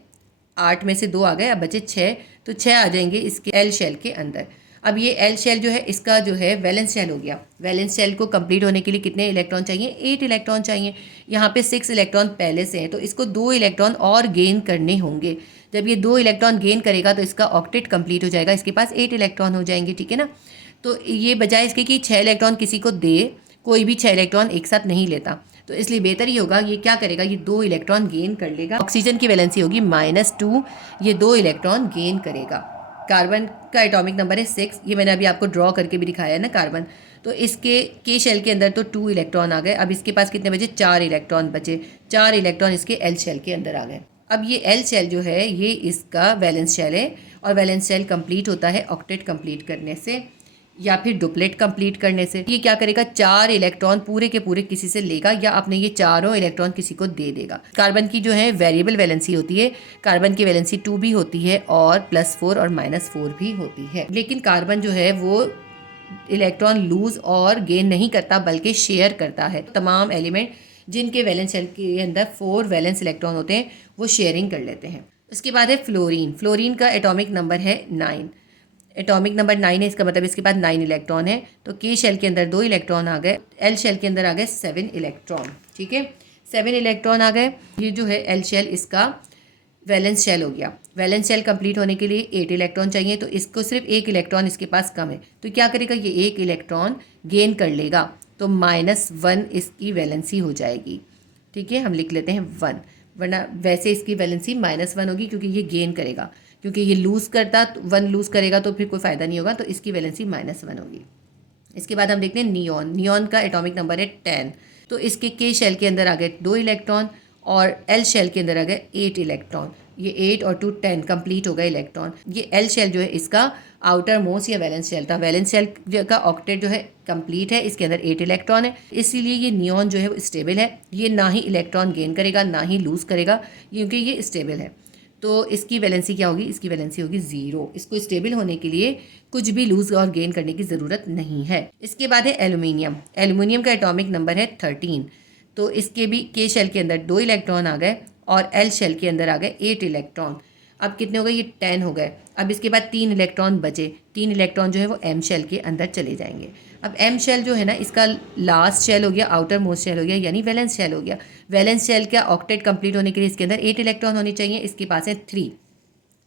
8 में से 2 आ गए, अब बचे 6, तो 6 आ जाएंगे इसके एल शेल के अंदर। अब ये एल शेल जो है इसका जो है वैलेंस शेल हो गया। वैलेंस शेल को कंप्लीट होने के लिए कितने इलेक्ट्रॉन चाहिए, 8 इलेक्ट्रॉन चाहिए। यहाँ पे 6 इलेक्ट्रॉन पहले से हैं, तो इसको 2 इलेक्ट्रॉन और गेन करने होंगे। जब ये 2 इलेक्ट्रॉन गेन करेगा तो इसका ऑक्टेट कंप्लीट हो जाएगा, इसके पास 8 इलेक्ट्रॉन हो जाएंगे, ठीक है ना। तो ये बजाय इसके कि 6 इलेक्ट्रॉन किसी को दे, कोई भी 6 इलेक्ट्रॉन एक साथ नहीं लेता, तो इसलिए बेहतर ही होगा ये क्या करेगा, ये 2 इलेक्ट्रॉन गेन कर लेगा। ऑक्सीजन की वैलेंसी होगी -2, ये 2 इलेक्ट्रॉन गेन करेगा। कार्बन का एटॉमिक नंबर है 6, ये मैंने अभी आपको ड्रॉ करके भी दिखाया है ना कार्बन। तो इसके के शेल के अंदर तो 2 इलेक्ट्रॉन आ गए, अब इसके पास कितने बचे, 4 इलेक्ट्रॉन बचे। 4 इलेक्ट्रॉन इसके एल शेल के अंदर आ गए। अब ये एल शेल जो है ये इसका वैलेंस शेल है, और वैलेंस शेल कंप्लीट होता है ऑक्टेट कंप्लीट करने से या फिर डुप्लेट कंप्लीट करने से। ये क्या करेगा, 4 इलेक्ट्रॉन पूरे के पूरे किसी से लेगा या अपने ये चारों इलेक्ट्रॉन किसी को दे देगा। कार्बन की जो है वेरिएबल वैलेंसी होती है, कार्बन की वैलेंसी 2 भी होती है और +4 और -4 भी होती है। लेकिन कार्बन जो है वो इलेक्ट्रॉन लूज और गेन नहीं करता बल्कि शेयर करता है। तमाम एलिमेंट जिनके वैलेंस शेल के अंदर 4 वैलेंस इलेक्ट्रॉन होते हैं वो शेयरिंग कर लेते हैं। उसके बाद है फ्लोरीन। फ्लोरीन का एटॉमिक नंबर है 9, एटॉमिक नंबर 9 है, इसका मतलब इसके पास 9 इलेक्ट्रॉन है। तो के शेल के अंदर 2 इलेक्ट्रॉन आ गए, एल शेल के अंदर आ गए 7 इलेक्ट्रॉन, ठीक है, 7 इलेक्ट्रॉन आ गए। ये जो है एल शेल इसका वैलेंस शेल हो गया। वैलेंस शेल कंप्लीट होने के लिए 8 इलेक्ट्रॉन चाहिए, तो इसको सिर्फ 1 इलेक्ट्रॉन इसके पास कम है, तो क्या करेगा, ये 1 इलेक्ट्रॉन गेन कर लेगा, तो -1 इसकी वैलेंसी हो जाएगी, ठीक है। हम लिख लेते हैं 1, वरना वैसे इसकी वैलेंसी -1 होगी क्योंकि ये गेन करेगा, क्योंकि ये लूज़ करता 1 लूज़ करेगा तो फिर कोई फ़ायदा नहीं होगा, तो इसकी वैलेंसी -1 होगी। इसके बाद हम देखते हैं नियॉन। नियॉन का एटॉमिक नंबर है 10, तो इसके के शेल के अंदर आ गए 2 इलेक्ट्रॉन और एल शेल के अंदर आ गए 8 इलेक्ट्रॉन। ये 8 और 2 10 कंप्लीट हो गए इलेक्ट्रॉन। ये एल शेल जो है इसका आउटर मोस्ट या वैलेंस शेल था। वैलेंस शेल का ऑक्टेट जो है कंप्लीट है, इसके अंदर 8 इलेक्ट्रॉन है, इसीलिए ये नियॉन जो है वो स्टेबल है। ये ना ही इलेक्ट्रॉन गेन करेगा ना ही लूज़ करेगा, क्योंकि ये स्टेबल है। तो इसकी वैलेंसी क्या होगी, इसकी वैलेंसी होगी 0। इसको स्टेबल होने के लिए कुछ भी लूज और गेन करने की ज़रूरत नहीं है। इसके बाद है एल्यूमिनियम। एल्यूमिनियम का एटॉमिक नंबर है 13, तो इसके भी के शेल के अंदर 2 इलेक्ट्रॉन आ गए और एल शेल के अंदर आ गए 8 इलेक्ट्रॉन। अब कितने हो गए, ये 10 हो गए। अब इसके बाद 3 इलेक्ट्रॉन बचे, 3 इलेक्ट्रॉन जो है वो एम शेल के अंदर चले जाएंगे। अब एम शेल जो है ना इसका लास्ट शेल हो गया, आउटर मोस्ट शेल हो गया, यानी वैलेंस शेल हो गया। वैलेंस शेल का ऑक्टेट कंप्लीट होने के लिए इसके अंदर 8 इलेक्ट्रॉन होने चाहिए, इसके पास है 3।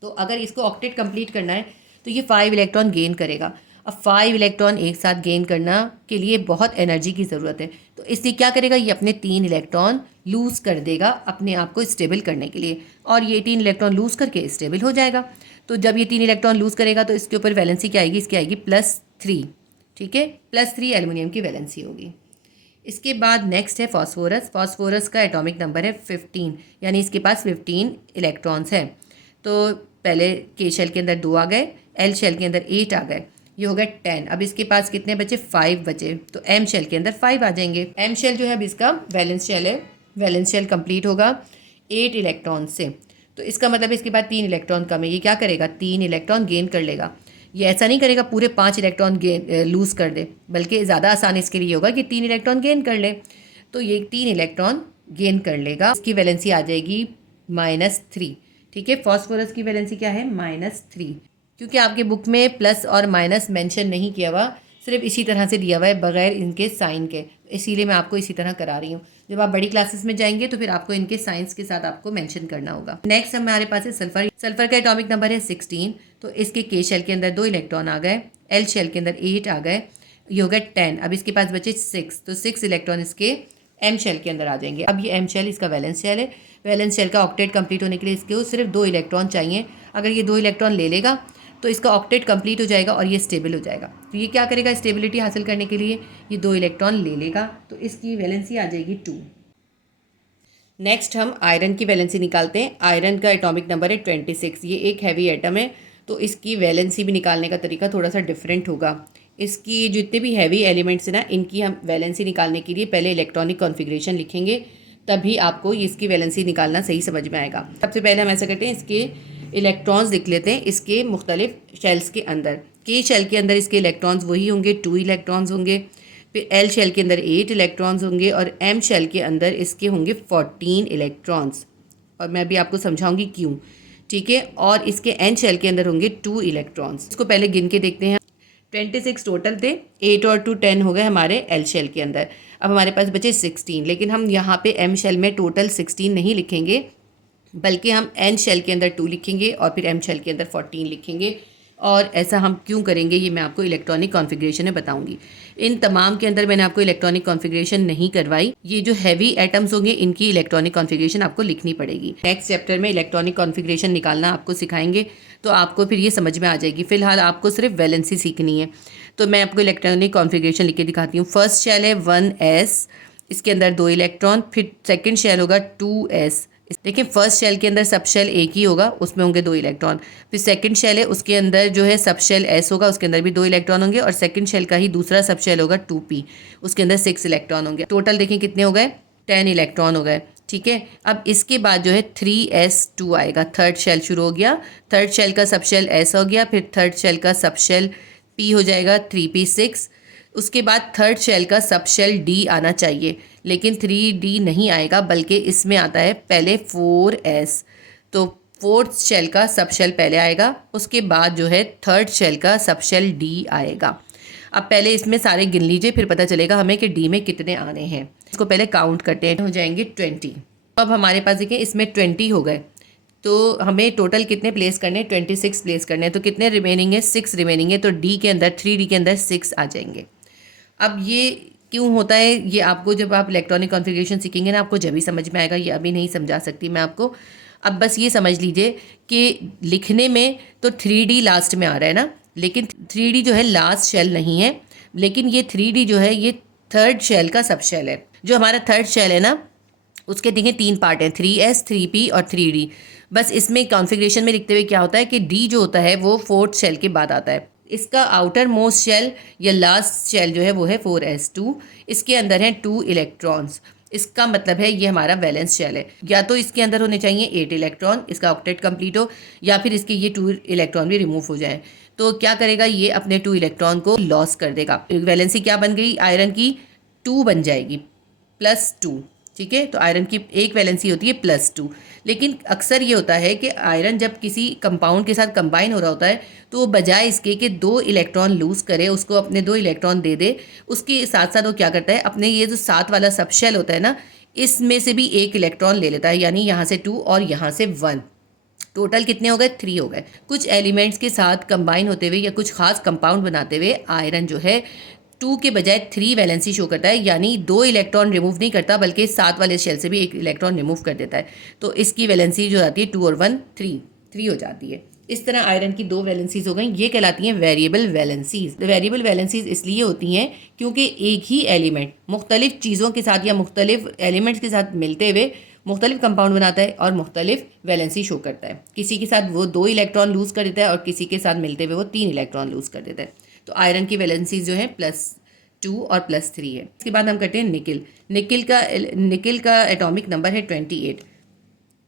तो अगर इसको ऑक्टेट कंप्लीट करना है तो ये 5 इलेक्ट्रॉन गेन करेगा। अब 5 इलेक्ट्रॉन एक साथ गेन करना के लिए बहुत एनर्जी की ज़रूरत है, तो इसलिए क्या करेगा, ये अपने 3 इलेक्ट्रॉन लूज़ कर देगा अपने आप को स्टेबल करने के लिए, और ये 3 इलेक्ट्रॉन लूज़ करके स्टेबल हो जाएगा। तो जब ये 3 इलेक्ट्रॉन लूज़ करेगा तो इसके ऊपर वैलेंसी क्या आएगी, इसकी आएगी +3, ठीक है, +3 एल्यूमिनियम की वैलेंसी होगी। इसके बाद नेक्स्ट है फॉस्फोरस। फॉस्फोरस का एटॉमिक नंबर है 15, यानी इसके पास 15 इलेक्ट्रॉन्स हैं। तो पहले के शेल के अंदर 2 आ गए, एल शेल के अंदर 8 आ गए, ये हो गए 10। अब इसके पास कितने बचे, 5 बचे, तो एम शेल के अंदर 5 आ जाएंगे। एम शेल जो है अब इसका वैलेंस शेल है, वैलेंस शेल कंप्लीट होगा 8 इलेक्ट्रॉन से, तो इसका मतलब इसके बाद 3 इलेक्ट्रॉन कम है। ये क्या करेगा, 3 इलेक्ट्रॉन गेन कर लेगा। ये ऐसा नहीं करेगा पूरे 5 इलेक्ट्रॉन गेन लूज़ कर दे, बल्कि ज़्यादा आसान इसके लिए होगा कि 3 इलेक्ट्रॉन गेन कर ले, तो ये 3 इलेक्ट्रॉन गेन कर लेगा। इसकी वैलेंसी आ जाएगी -3, ठीक है। फॉस्फोरस की वैलेंसी क्या है, -3, क्योंकि आपके बुक में प्लस और माइनस मेंशन नहीं किया हुआ, सिर्फ इसी तरह से दिया हुआ है बगैर इनके साइन के, इसीलिए मैं आपको इसी तरह करा रही हूँ। जब आप बड़ी क्लासेस में जाएंगे तो फिर आपको इनके साइंस के साथ आपको मेंशन करना होगा। नेक्स्ट हमारे पास है सल्फर। सल्फर का एटॉमिक नंबर है 16, तो इसके के शेल के अंदर 2 इलेक्ट्रॉन आ गए एल शेल के अंदर 8 आ गए, ये हो गया 10। अब इसके पास बचे 6, तो 6 इलेक्ट्रॉन इसके एम शेल के अंदर आ जाएंगे। अब ये एम शेल इसका वैलेंस शेल है। वैलेंस शेल का ऑक्टेट कंप्लीट होने के लिए इसके सिर्फ 2 इलेक्ट्रॉन चाहिए। अगर ये 2 इलेक्ट्रॉन ले लेगा तो इसका ऑक्टेट कंप्लीट हो जाएगा और ये स्टेबल हो जाएगा। तो ये क्या करेगा, स्टेबिलिटी हासिल करने के लिए ये 2 इलेक्ट्रॉन ले लेगा, तो इसकी वैलेंसी आ जाएगी 2। नेक्स्ट हम आयरन की वैलेंसी निकालते हैं। आयरन का एटॉमिक नंबर है 26। ये एक हैवी एटम है, तो इसकी वैलेंसी भी निकालने का तरीका थोड़ा सा डिफरेंट होगा। इसकी जितने भी हैवी एलिमेंट्स हैं ना, इनकी हम वैलेंसी निकालने के लिए पहले इलेक्ट्रॉनिक कॉन्फ़िगरेशन लिखेंगे, तभी आपको इसकी वैलेंसी निकालना सही समझ में आएगा। सबसे पहले हम ऐसा करते हैं, इसके इलेक्ट्रॉन्स लिख लेते हैं इसके मुख्तलिफ शेल्स के अंदर। के शेल के अंदर इसके इलेक्ट्रॉन्स वही होंगे, 2 इलेक्ट्रॉन्स होंगे। फिर एल शेल के अंदर 8 इलेक्ट्रॉन्स होंगे और एम शेल के अंदर इसके होंगे 14 इलेक्ट्रॉन्स, और मैं भी आपको समझाऊंगी क्यों, ठीक है। और इसके एन शेल के अंदर होंगे 2 इलेक्ट्रॉन्स। इसको पहले गिन के देखते हैं। 26 टोटल थे, 8 और 2 10 हो गए हमारे एल शेल के अंदर। अब हमारे पास बचे 16, लेकिन हम यहाँ पे एम शेल में टोटल 16 नहीं लिखेंगे, बल्कि हम एन शेल के अंदर 2 लिखेंगे और फिर एम शेल के अंदर 14 लिखेंगे। और ऐसा हम क्यों करेंगे ये मैं आपको इलेक्ट्रॉनिक कॉन्फ़िगरेशन में बताऊंगी। इन तमाम के अंदर मैंने आपको इलेक्ट्रॉनिक कॉन्फ़िगरेशन नहीं करवाई। ये जो हैवी एटम्स होंगे इनकी इलेक्ट्रॉनिक कॉन्फ़िगरेशन आपको लिखनी पड़ेगी। नेक्स्ट चैप्टर में इलेक्ट्रॉनिक कॉन्फ़िगरेशन निकालना आपको सिखाएंगे, तो आपको फिर ये समझ में आ जाएगी। फिलहाल आपको सिर्फ वैलेंसी सीखनी है, तो मैं आपको इलेक्ट्रॉनिक कॉन्फ़िगरेशन लिख के दिखाती हूँ। फर्स्ट शेल है 1s, इसके अंदर 2 इलेक्ट्रॉन। फिर सेकेंड शेल होगा 2s। देखिए फर्स्ट शेल के अंदर सब शेल एक ही होगा, उसमें होंगे 2 इलेक्ट्रॉन। फिर सेकंड शेल है, उसके अंदर जो है सब शेल एस होगा, उसके अंदर भी 2 इलेक्ट्रॉन होंगे। और सेकंड शेल का ही दूसरा सब शेल होगा 2p, उसके अंदर 6 इलेक्ट्रॉन होंगे। टोटल देखिए कितने हो गए, 10 इलेक्ट्रॉन हो गए, ठीक है। अब इसके बाद जो है 3s2 आएगा, थर्ड शेल शुरू हो गया। थर्ड शेल का सब शेल एस हो गया, फिर थर्ड शेल का सब शेल p हो जाएगा 3p6। उसके बाद थर्ड शेल का सब शेल डी आना चाहिए, लेकिन 3d नहीं आएगा, बल्कि इसमें आता है पहले 4s। तो फोर्थ शेल का सब शेल पहले आएगा, उसके बाद जो है थर्ड शेल का सब शेल डी आएगा। अब पहले इसमें सारे गिन लीजिए, फिर पता चलेगा हमें कि डी में कितने आने हैं। इसको पहले काउंट करते हैं, हो जाएंगे 20। अब हमारे पास देखिए इसमें 20 हो गए, तो हमें टोटल कितने प्लेस करने हैं, 26 प्लेस करने हैं। तो कितने रिमेनिंग है, 6 रिमेनिंग है। तो डी के अंदर 3d के अंदर 6 आ जाएंगे। अब ये क्यों होता है, ये आपको जब आप इलेक्ट्रॉनिक कॉन्फ़िगरेशन सीखेंगे ना, आपको जब भी समझ में आएगा, ये अभी नहीं समझा सकती मैं आपको। अब बस ये समझ लीजिए कि लिखने में तो 3d लास्ट में आ रहा है ना, लेकिन 3d जो है लास्ट शेल नहीं है, लेकिन ये 3d जो है ये थर्ड शेल का सब शेल है। जो हमारा थर्ड शेल है ना, उसके देखिए 3 पार्ट हैं, 3s 3p और 3d। बस इसमें कॉन्फ़िगरेशन में लिखते हुए क्या होता है कि d जो होता है वो फोर्थ शेल के बाद आता है। इसका आउटर मोस्ट शेल या लास्ट शेल जो है वो है 4s2। इसके अंदर हैं 2 इलेक्ट्रॉन्स। इसका मतलब है ये हमारा वैलेंस शेल है। या तो इसके अंदर होने चाहिए 8 इलेक्ट्रॉन, इसका ऑक्टेट कंप्लीट हो, या फिर इसके ये 2 इलेक्ट्रॉन भी रिमूव हो जाए। तो क्या करेगा, ये अपने 2 इलेक्ट्रॉन को लॉस कर देगा। वैलेंसी क्या बन गई, आयरन की 2 बन जाएगी, +2, ठीक है। तो आयरन की एक वैलेंसी होती है +2। लेकिन अक्सर ये होता है कि आयरन जब किसी कंपाउंड के साथ कंबाइन हो रहा होता है, तो बजाय इसके कि 2 इलेक्ट्रॉन लूज़ करे, उसको अपने 2 इलेक्ट्रॉन दे दे, उसके साथ साथ वो क्या करता है, अपने ये जो साथ वाला सब शेल होता है ना, इसमें से भी 1 इलेक्ट्रॉन ले लेता है, यानी यहाँ से 2 और यहाँ से 1। टोटल कितने हो गए, 3 हो गए। कुछ एलिमेंट्स के साथ कंबाइन होते हुए या कुछ खास कंपाउंड बनाते हुए आयरन जो है 2 के बजाय 3 वैलेंसी शो करता है, यानी 2 इलेक्ट्रॉन रिमूव नहीं करता, बल्कि साथ वाले शेल से भी 1 इलेक्ट्रॉन रिमूव कर देता है। तो इसकी वैलेंसी जो आती है 2 और 1 3 हो जाती है। इस तरह आयरन की 2 वैलेंसीज हो गई, ये कहलाती हैं वेरिएबल वैलेंसीज। वेरिएबल वैलेंसीज इसलिए होती हैं क्योंकि एक ही एलिमेंट मुख्तलिफ चीज़ों के साथ या मुख्तलिफ एलिमेंट्स के साथ मिलते हुए मुख्तलिफ कंपाउंड बनाता है और मुख्तलिफ वैलेंसी शो करता है। किसी के साथ वो 2 इलेक्ट्रॉन लूज़ कर देता है और किसी के साथ मिलते हुए वो 3 इलेक्ट्रॉन लूज़ कर देता है। तो आयरन की वैलेंसीज जो है +2 और +3 है। इसके बाद हम करते हैं निकिल। निकिल का एटॉमिक नंबर है 28।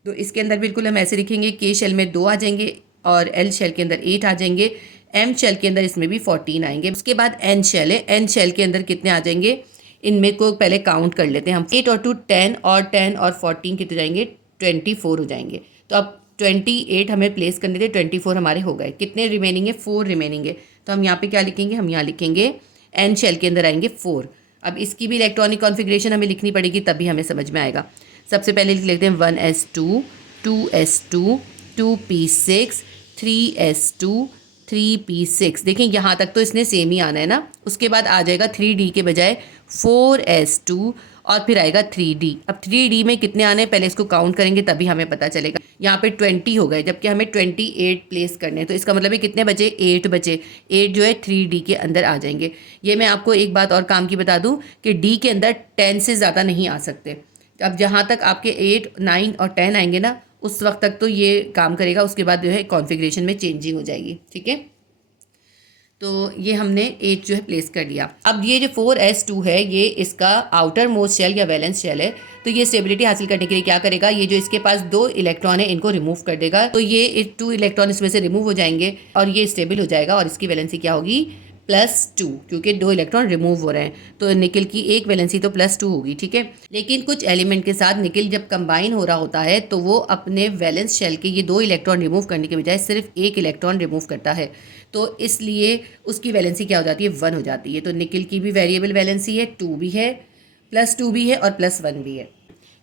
तो इसके अंदर बिल्कुल हम ऐसे लिखेंगे, के शेल में 2 आ जाएंगे और एल शेल के अंदर 8 आ जाएंगे। एम शेल के अंदर इसमें भी 14 आएंगे। उसके बाद एन शेल है, एन शेल के अंदर कितने आ जाएंगे, इनमें को पहले काउंट कर लेते हैं हम। 8 और 2 10 और 10 और 14 कितने जाएंगे, 24 हो जाएंगे। तो अब 28 हमें प्लेस करने थे, 24 हमारे हो गए। कितने रिमेनिंग है, 4 रिमेनिंग है। तो हम यहाँ पे क्या लिखेंगे, हम यहाँ लिखेंगे एन शेल के अंदर आएंगे 4। अब इसकी भी इलेक्ट्रॉनिक कॉन्फ़िगरेशन हमें लिखनी पड़ेगी, तभी हमें समझ में आएगा। सबसे पहले लिख लेते हैं 1s2 2s2 2p6 3s2 3p6। देखें यहाँ तक तो इसने सेम ही आना है ना। उसके बाद आ जाएगा 3d के बजाय 4s2 और फिर आएगा 3d। अब 3d में कितने आने हैं पहले इसको काउंट करेंगे तभी हमें पता चलेगा। यहाँ पे 20 हो गए जबकि हमें 28 प्लेस करने हैं, तो इसका मतलब है कितने बचे, 8 बचे। 8 जो है 3d के अंदर आ जाएंगे। ये मैं आपको एक बात और काम की बता दूं कि d के अंदर 10 से ज़्यादा नहीं आ सकते। अब जहाँ तक आपके 8, 9 और 10 आएंगे ना उस वक्त तक तो ये काम करेगा, उसके बाद जो है कॉन्फ़िगरेशन में चेंजिंग हो जाएगी। ठीक है, तो ये हमने 8 जो है प्लेस कर लिया। अब ये जो 4s2 है ये इसका आउटर मोस्ट शेल या वैलेंस शेल है, तो ये स्टेबिलिटी हासिल करने के लिए क्या करेगा, ये जो इसके पास 2 इलेक्ट्रॉन है इनको रिमूव कर देगा। तो ये 2 इलेक्ट्रॉन इसमें से रिमूव हो जाएंगे और ये स्टेबल हो जाएगा और इसकी वैलेंसी क्या होगी, +2, क्योंकि 2 इलेक्ट्रॉन रिमूव हो रहे हैं तो निकल की एक वैलेंसी तो +2 होगी। ठीक है, लेकिन कुछ एलिमेंट के साथ निकल जब कंबाइन हो रहा होता है तो वो अपने वैलेंस शेल के ये 2 इलेक्ट्रॉन रिमूव करने के बजाय सिर्फ 1 इलेक्ट्रॉन रिमूव करता है, तो इसलिए उसकी वैलेंसी क्या हो जाती है, 1 हो जाती है। तो निकल की भी वेरिएबल वैलेंसी है, 2 भी है, +2 भी है और +1 भी है।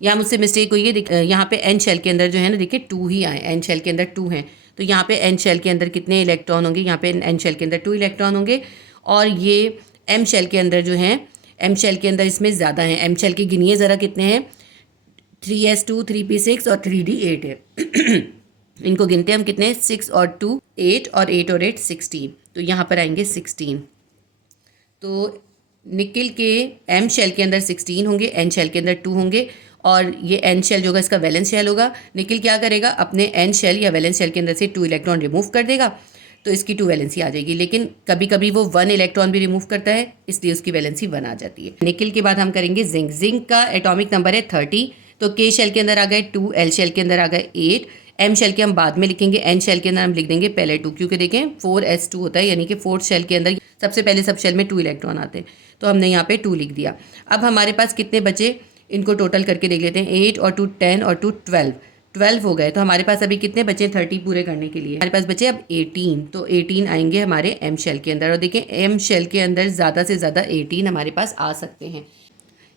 यहाँ मुझसे मिस्टेक हुई है, यहाँ पे एन शेल के अंदर जो है ना देखिए 2 ही आए, एन शेल के अंदर 2 हैं, तो यहाँ पे एन शेल के अंदर कितने इलेक्ट्रॉन होंगे, यहाँ पे एन शेल के अंदर 2 इलेक्ट्रॉन होंगे। और ये एम शेल के अंदर जो हैं, एम शेल के अंदर इसमें ज़्यादा हैं। एम शेल के गिनिए ज़रा कितने हैं, 3s2, 3p6 और 3d8 है। इनको गिनते हैं हम कितने, 6 और 2 8 और 8 और 8 16, तो यहाँ पर आएंगे 16। तो निकल के एम शेल के अंदर 16 होंगे, एन शेल के अंदर 2 होंगे और ये एन शेल जो होगा इसका वैलेंस शेल होगा। निकल क्या करेगा, अपने एन शेल या वैलेंस शेल के अंदर से 2 इलेक्ट्रॉन रिमूव कर देगा तो इसकी 2 वैलेंसी आ जाएगी। लेकिन कभी कभी वो 1 इलेक्ट्रॉन भी रिमूव करता है इसलिए उसकी वैलेंसी 1 आ जाती है। निकल के बाद हम करेंगे जिंक। जिंक का एटॉमिक नंबर है 30, तो के शेल के अंदर आ गए 2, एल शेल के अंदर आ गए 8, एम शेल के हम बाद में लिखेंगे, एन शेल के अंदर हम लिख देंगे पहले 2, क्योंकि देखें 4s2 होता है यानी कि 4th शेल के अंदर सबसे पहले सब शेल में 2 इलेक्ट्रॉन आते हैं, तो हमने यहाँ पे 2 लिख दिया। अब हमारे पास कितने बचे, इनको टोटल करके देख लेते हैं, 8 और 2 10 और 2 12 हो गए। तो हमारे पास अभी कितने बचे 30 पूरे करने के लिए, हमारे पास बचे अब 18, तो 18 आएंगे हमारे एम शेल के अंदर। और देखें एम शेल के अंदर ज़्यादा से ज़्यादा 18 हमारे पास आ सकते हैं।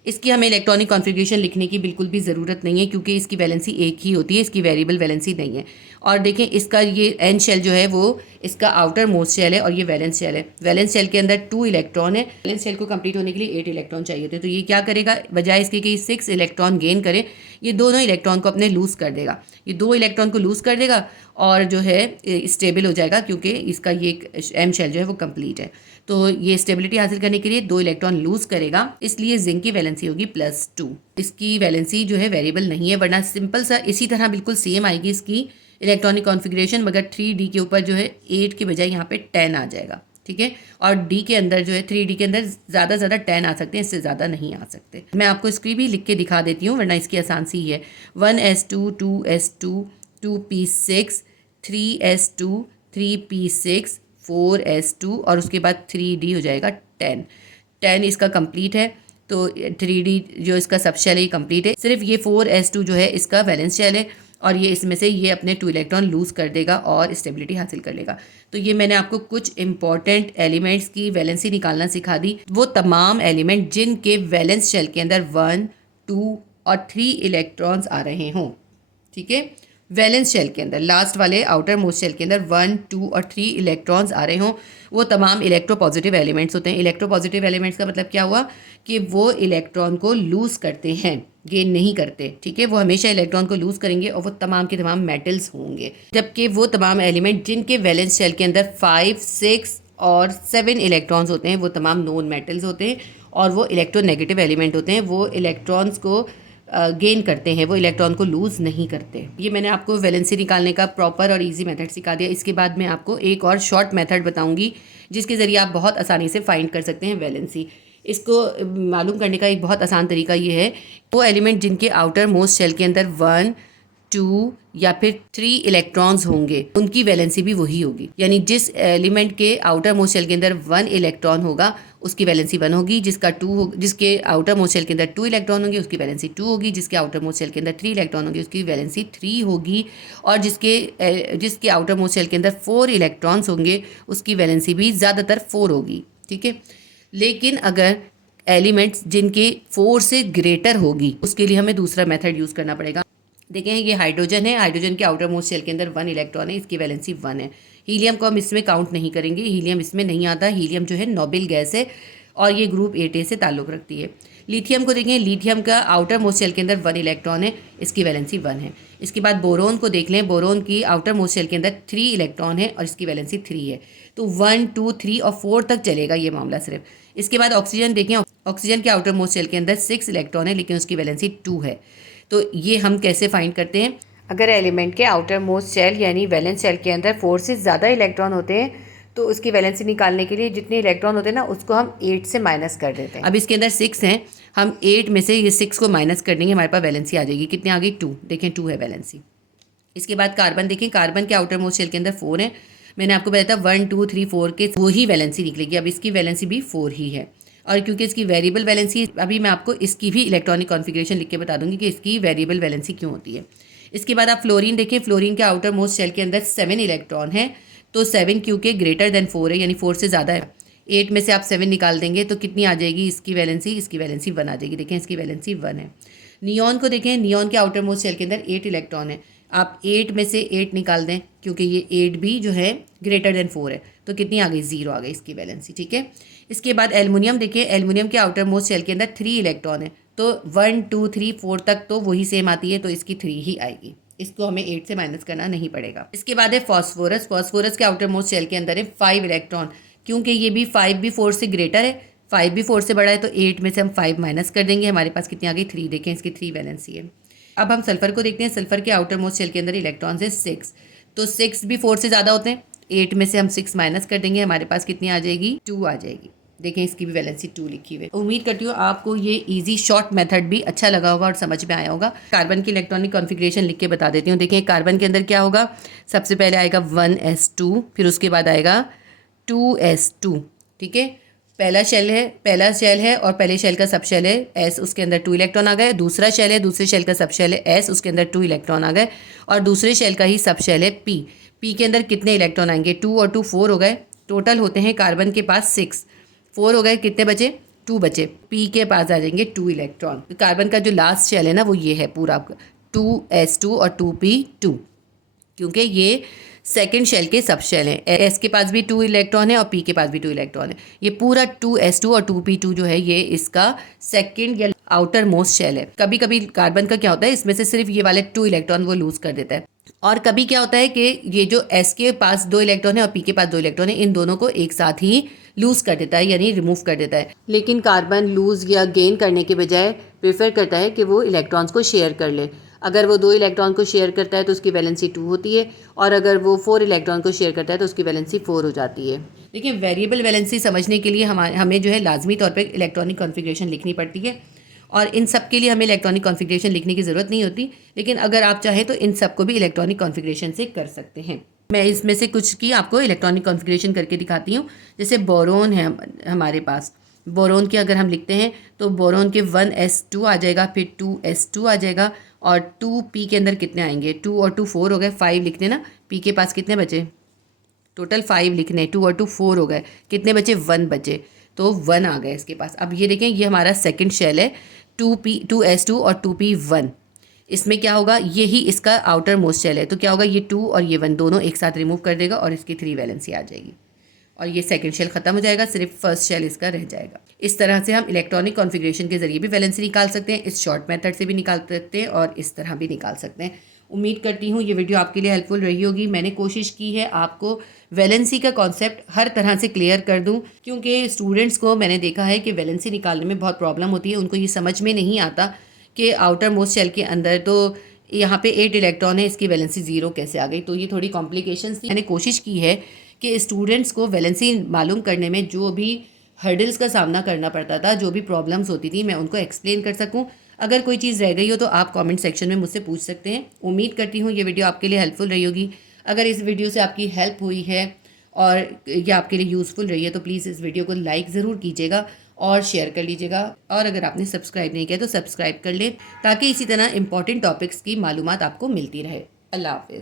इसकी हमें इलेक्ट्रॉनिक कॉन्फ़िगरेशन लिखने की बिल्कुल भी ज़रूरत नहीं है क्योंकि इसकी वैलेंसी एक ही होती है, इसकी वेरिएबल वैलेंसी नहीं है। और देखें इसका ये एन शेल जो है वो इसका आउटर मोस्ट शेल है और ये वैलेंस शेल है। वैलेंस शेल के अंदर 2 इलेक्ट्रॉन है, वैलेंस शेल को कंप्लीट होने के लिए 8 इलेक्ट्रॉन चाहिए होते हैं, तो ये क्या करेगा, बजाय इसके कि 6 इलेक्ट्रॉन गेन करे, ये दोनों इलेक्ट्रॉन को अपने लूज़ कर देगा। ये 2 इलेक्ट्रॉन को लूज़ कर देगा और जो है स्टेबल हो जाएगा क्योंकि इसका ये एम शेल जो है वो कंप्लीट है। तो ये स्टेबिलिटी हासिल करने के लिए 2 इलेक्ट्रॉन लूज करेगा, इसलिए जिंक की वैलेंसी होगी +2। इसकी वैलेंसी जो है वेरिएबल नहीं है, वरना सिंपल सा इसी तरह बिल्कुल सेम आएगी इसकी इलेक्ट्रॉनिक कॉन्फ़िगरेशन, मगर 3d के ऊपर जो है 8 के बजाय यहाँ पे 10 आ जाएगा। ठीक है, और d के अंदर जो है 3d के अंदर ज़्यादा 10 आ सकते हैं, इससे ज़्यादा नहीं आ सकते। मैं आपको इसकी भी लिख के दिखा देती हूँ वरना इसकी आसान सी है, 1s2, 2s2, 2p6, 3s2, 3p6, 4s2 और उसके बाद 3d हो जाएगा 10 इसका कंप्लीट है। तो 3d जो इसका सब शेल है ये कंप्लीट है, सिर्फ ये 4s2 जो है इसका वैलेंस शेल है और ये इसमें से ये अपने 2 इलेक्ट्रॉन लूज़ कर देगा और स्टेबिलिटी हासिल कर लेगा। तो ये मैंने आपको कुछ इंपॉर्टेंट एलिमेंट्स की वैलेंसी निकालना सिखा दी, वो तमाम एलिमेंट जिनके वैलेंस शेल के अंदर 1, 2 और 3 इलेक्ट्रॉन्स आ रहे हों। ठीक है, वैलेंस शेल के अंदर लास्ट वाले आउटर मोस्ट शेल के अंदर 1, 2 और 3 इलेक्ट्रॉन्स आ रहे हों, वो तमाम इलेक्ट्रोपॉजिटिव एलिमेंट्स होते हैं। इलेक्ट्रोपॉजिटिव एलिमेंट्स का मतलब क्या हुआ कि वो इलेक्ट्रॉन को लूज़ करते हैं, गेन नहीं करते। ठीक है, वो हमेशा इलेक्ट्रॉन को लूज़ करेंगे और वो तमाम के तमाम मेटल्स होंगे। जबकि वो तमाम एलिमेंट जिनके वैलेंस शेल के अंदर 5, 6 और 7 इलेक्ट्रॉन्स होते हैं वो तमाम नॉन मेटल्स होते हैं और वो इलेक्ट्रोनेगेटिव एलिमेंट होते हैं, वो इलेक्ट्रॉन्स को गेन करते हैं, वो इलेक्ट्रॉन को लूज़ नहीं करते। ये मैंने आपको वैलेंसी निकालने का प्रॉपर और इजी मेथड सिखा दिया। इसके बाद मैं आपको एक और शॉर्ट मेथड बताऊंगी जिसके ज़रिए आप बहुत आसानी से फाइंड कर सकते हैं वैलेंसी। इसको मालूम करने का एक बहुत आसान तरीका ये है, वो एलिमेंट जिनके आउटर मोस्ट शेल के अंदर 1, 2 या फिर 3 इलेक्ट्रॉन्स होंगे उनकी वैलेंसी भी वही होगी। यानी जिस एलिमेंट के आउटर मोस्ट शेल के अंदर 1 इलेक्ट्रॉन होगा उसकी वैलेंसी 1 होगी, जिसके आउटर मोस्ट शेल के अंदर 2 इलेक्ट्रॉन होंगे उसकी वैलेंसी 2 होगी, जिसके आउटर मोस्ट शेल के अंदर 3 इलेक्ट्रॉन होंगे उसकी वैलेंसी 3 होगी और जिसके आउटर मोस्ट शेल के अंदर 4 इलेक्ट्रॉन्स होंगे उसकी वैलेंसी भी ज़्यादातर 4 होगी। ठीक है, लेकिन अगर एलिमेंट्स जिनके 4 से ग्रेटर होगी उसके लिए हमें दूसरा मेथड यूज़ करना पड़ेगा। देखें ये हाइड्रोजन है, हाइड्रोजन के आउटर मोस्ट शेल के अंदर 1 इलेक्ट्रॉन है, इसकी वैलेंसी 1 है। हीलियम को हम इसमें काउंट नहीं करेंगे, हीलियम इसमें नहीं आता। हीलियम जो है नोबेल गैस है और ये ग्रुप 8A से ताल्लुक़ रखती है। लिथियम को देखें, लिथियम का आउटर मोस्ट शेल के अंदर 1 इलेक्ट्रॉन है, इसकी वैलेंसी 1 है। इसके बाद बोरोन को देख लें, बोरोन की आउटर मोस्ट शेल के अंदर 3 इलेक्ट्रॉन है और इसकी वैलेंसी 3 है। तो 1, 2, 3 और 4 तक चलेगा ये मामला सिर्फ। इसके बाद ऑक्सीजन देखें, ऑक्सीजन के आउटर मोस्ट शेल के अंदर 6 इलेक्ट्रॉन है लेकिन उसकी वैलेंसी 2 है। तो ये हम कैसे फाइंड करते हैं? अगर एलिमेंट के आउटर मोस्ट शेल यानी वैलेंस शेल के अंदर 4 से ज़्यादा इलेक्ट्रॉन होते हैं तो उसकी वैलेंसी निकालने के लिए जितने इलेक्ट्रॉन होते हैं ना उसको हम 8 से माइनस कर देते हैं। अब इसके अंदर 6 हैं, हम 8 में से ये 6 को माइनस कर देंगे, हमारे पास वैलेंसी आ जाएगी। कितने आ गई? 2। देखें 2 है वैलेंसी। इसके बाद कार्बन देखें, कार्बन के आउटर मोस्ट शेल के अंदर 4 है। मैंने आपको बताया था 1, 2, 3, 4 के वो ही वैलेंसी निकलेगी। अब इसकी वैलेंसी भी 4 ही है और क्योंकि इसकी वेरिएबल वैलेंसी, अभी मैं आपको इसकी भी इलेक्ट्रॉनिक कॉन्फ़िगरेशन लिख के बता दूंगी कि इसकी वेरिएबल वैलेंसी क्यों होती है। इसके बाद आप फ्लोरीन देखें, फ्लोरीन के आउटर मोस्ट शेल के अंदर 7 इलेक्ट्रॉन है। तो 7 क्योंकि ग्रेटर देन 4 है यानी 4 से ज़्यादा है। 8 में से आप 7 निकाल देंगे तो कितनी आ जाएगी इसकी वैलेंसी? इसकी वैलेंसी 1 आ जाएगी। देखें इसकी वैलेंसी 1 है। नियॉन को देखें, नियॉन के आउटर मोस्ट शेल के अंदर 8 इलेक्ट्रॉन है। आप 8 में से 8 निकाल दें क्योंकि ये 8 भी जो है ग्रेटर देन 4 है तो कितनी आ गई? 0 आ गई इसकी वैलेंसी। ठीक है। इसके बाद एल्युमिनियम देखें, एल्युमिनियम के आउटर मोस्ट शेल के अंदर 3 इलेक्ट्रॉन है। तो 1, 2, 3, 4 तक तो वही सेम आती है तो इसकी 3 ही आएगी। इसको हमें 8 से माइनस करना नहीं पड़ेगा। इसके बाद है फॉस्फोरस। फॉस्फोरस के आउटर मोस्ट शेल के अंदर है 5 इलेक्ट्रॉन। क्योंकि ये भी 5 भी 4 से ग्रेटर है, 5 भी 4 से बड़ा है तो 8 में से हम 5 माइनस कर देंगे, हमारे पास कितनी आ गई? 3। देखें इसकी 3 वैलेंसी है। अब हम सल्फर को देखते हैं। सल्फर के आउटर मोस्ट शेल के अंदर इलेक्ट्रॉन है 6। तो 6 भी 4 से ज़्यादा होते हैं, 8 में से हम 6 माइनस कर देंगे, हमारे पास कितनी आ जाएगी? 2 आ जाएगी। देखें इसकी भी वैलेंसी 2 लिखी हुई है। उम्मीद करती हूँ आपको ये इजी शॉर्ट मेथड भी अच्छा लगा होगा और समझ में आया होगा। कार्बन की इलेक्ट्रॉनिक कॉन्फ़िगरेशन लिख के बता देती हूँ। देखिए कार्बन के अंदर क्या होगा? सबसे पहले आएगा 1s2, फिर उसके बाद आएगा 2s2। ठीक है। पहला शेल है और पहले शेल का सब शेल है S, उसके अंदर 2 इलेक्ट्रॉन आ गए। दूसरा शेल है, दूसरे शेल का सब शेल है S, उसके अंदर 2 इलेक्ट्रॉन आ गए। और दूसरे शेल का ही सब शेल है P के अंदर कितने इलेक्ट्रॉन आएंगे? 2 और 2 4 हो गए। टोटल होते हैं कार्बन के पास 6, 4 हो गए, कितने बचे? 2 बचे। P के पास आ जाएंगे 2 इलेक्ट्रॉन। कार्बन का जो लास्ट शेल है ना वो ये है पूरा 2s2 और 2p2, क्योंकि ये सेकेंड शेल के सब शेल हैं। S के पास भी 2 इलेक्ट्रॉन है और P के पास भी 2 इलेक्ट्रॉन है। ये पूरा 2s2 और 2p2 जो है ये इसका सेकेंड या आउटर मोस्ट शेल है। कभी कभी कार्बन का क्या होता है, इसमें से सिर्फ ये वाले 2 इलेक्ट्रॉन वो लूज कर देता है। और कभी क्या होता है कि ये जो S के पास 2 इलेक्ट्रॉन है और P के पास 2 इलेक्ट्रॉन है, इन दोनों को एक साथ ही लूज कर देता है यानी रिमूव कर देता है। लेकिन कार्बन लूज या गेन करने के बजाय प्रेफर करता है कि वो इलेक्ट्रॉन्स को शेयर कर ले। अगर वो 2 इलेक्ट्रॉन को शेयर करता है तो उसकी वैलेंसी 2 होती है और अगर वो 4 इलेक्ट्रॉन को शेयर करता है तो उसकी वैलेंसी 4 हो जाती है। देखिए वेरिएबल वैलेंसी समझने के लिए हमें जो है लाजमी तौर पे इलेक्ट्रॉनिक कॉन्फ़िगरेशन लिखनी पड़ती है और इन सब के लिए हमें इलेक्ट्रॉनिक कॉन्फ़िगरेशन लिखने की ज़रूरत नहीं होती, लेकिन अगर आप चाहें तो इन सब को भी इलेक्ट्रॉनिक कॉन्फ़िगरेशन से कर सकते हैं। मैं इसमें से कुछ की आपको इलेक्ट्रॉनिक कॉन्फ़िगरेशन करके दिखाती हूँ। जैसे बोरोन है हमारे पास, बोरोन की अगर हम लिखते हैं तो बोरोन के 1s2 आ जाएगा, फिर 2s2 आ जाएगा और 2p के अंदर कितने आएंगे? 2 और 2 4 हो गए, 5 लिखने ना। p के पास कितने बचे? टोटल 5 लिखने, 2 और 2 4 हो गए, कितने बचे? 1 बचे, तो 1 आ गए इसके पास। अब ये देखें ये हमारा सेकंड शेल है 2s2 और 2p1। इसमें क्या होगा? ये ही इसका आउटर मोस्ट शेल है तो क्या होगा? ये 2 और ये 1 दोनों एक साथ रिमूव कर देगा और इसकी 3 वैलेंसी आ जाएगी और ये सेकंड शेल खत्म हो जाएगा, सिर्फ फर्स्ट शेल इसका रह जाएगा। इस तरह से हम इलेक्ट्रॉनिक कॉन्फ़िगरेशन के जरिए भी वैलेंसी निकाल सकते हैं, इस शॉर्ट मेथड से भी निकाल सकते हैं और इस तरह भी निकाल सकते हैं। उम्मीद करती हूँ ये वीडियो आपके लिए हेल्पफुल रही होगी। मैंने कोशिश की है आपको वैलेंसी का कॉन्सेप्ट हर तरह से क्लियर कर दूँ, क्योंकि स्टूडेंट्स को मैंने देखा है कि वैलेंसी निकालने में बहुत प्रॉब्लम होती है। उनको ये समझ में नहीं आता कि आउटर मोस्ट शेल के अंदर तो यहाँ पे 8 इलेक्ट्रॉन है, इसकी वैलेंसी 0 कैसे आ गई। तो ये थोड़ी कॉम्प्लिकेशंस थी। मैंने कोशिश की है कि स्टूडेंट्स को वैलेंसी मालूम करने में जो भी हर्डल्स का सामना करना पड़ता था, जो भी प्रॉब्लम्स होती थी, मैं उनको एक्सप्लेन कर सकूं। अगर कोई चीज़ रह गई हो तो आप कमेंट सेक्शन में मुझसे पूछ सकते हैं। उम्मीद करती हूँ ये वीडियो आपके लिए हेल्पफुल रही होगी। अगर इस वीडियो से आपकी हेल्प हुई है और ये आपके लिए यूज़फुल रही है तो प्लीज़ इस वीडियो को लाइक ज़रूर कीजिएगा और शेयर कर लीजिएगा। और अगर आपने सब्सक्राइब नहीं किया तो सब्सक्राइब कर लें ताकि इसी तरह इंपॉर्टेंट टॉपिक्स की मालूमात आपको मिलती रहे। अल्लाह हाफ़िज़।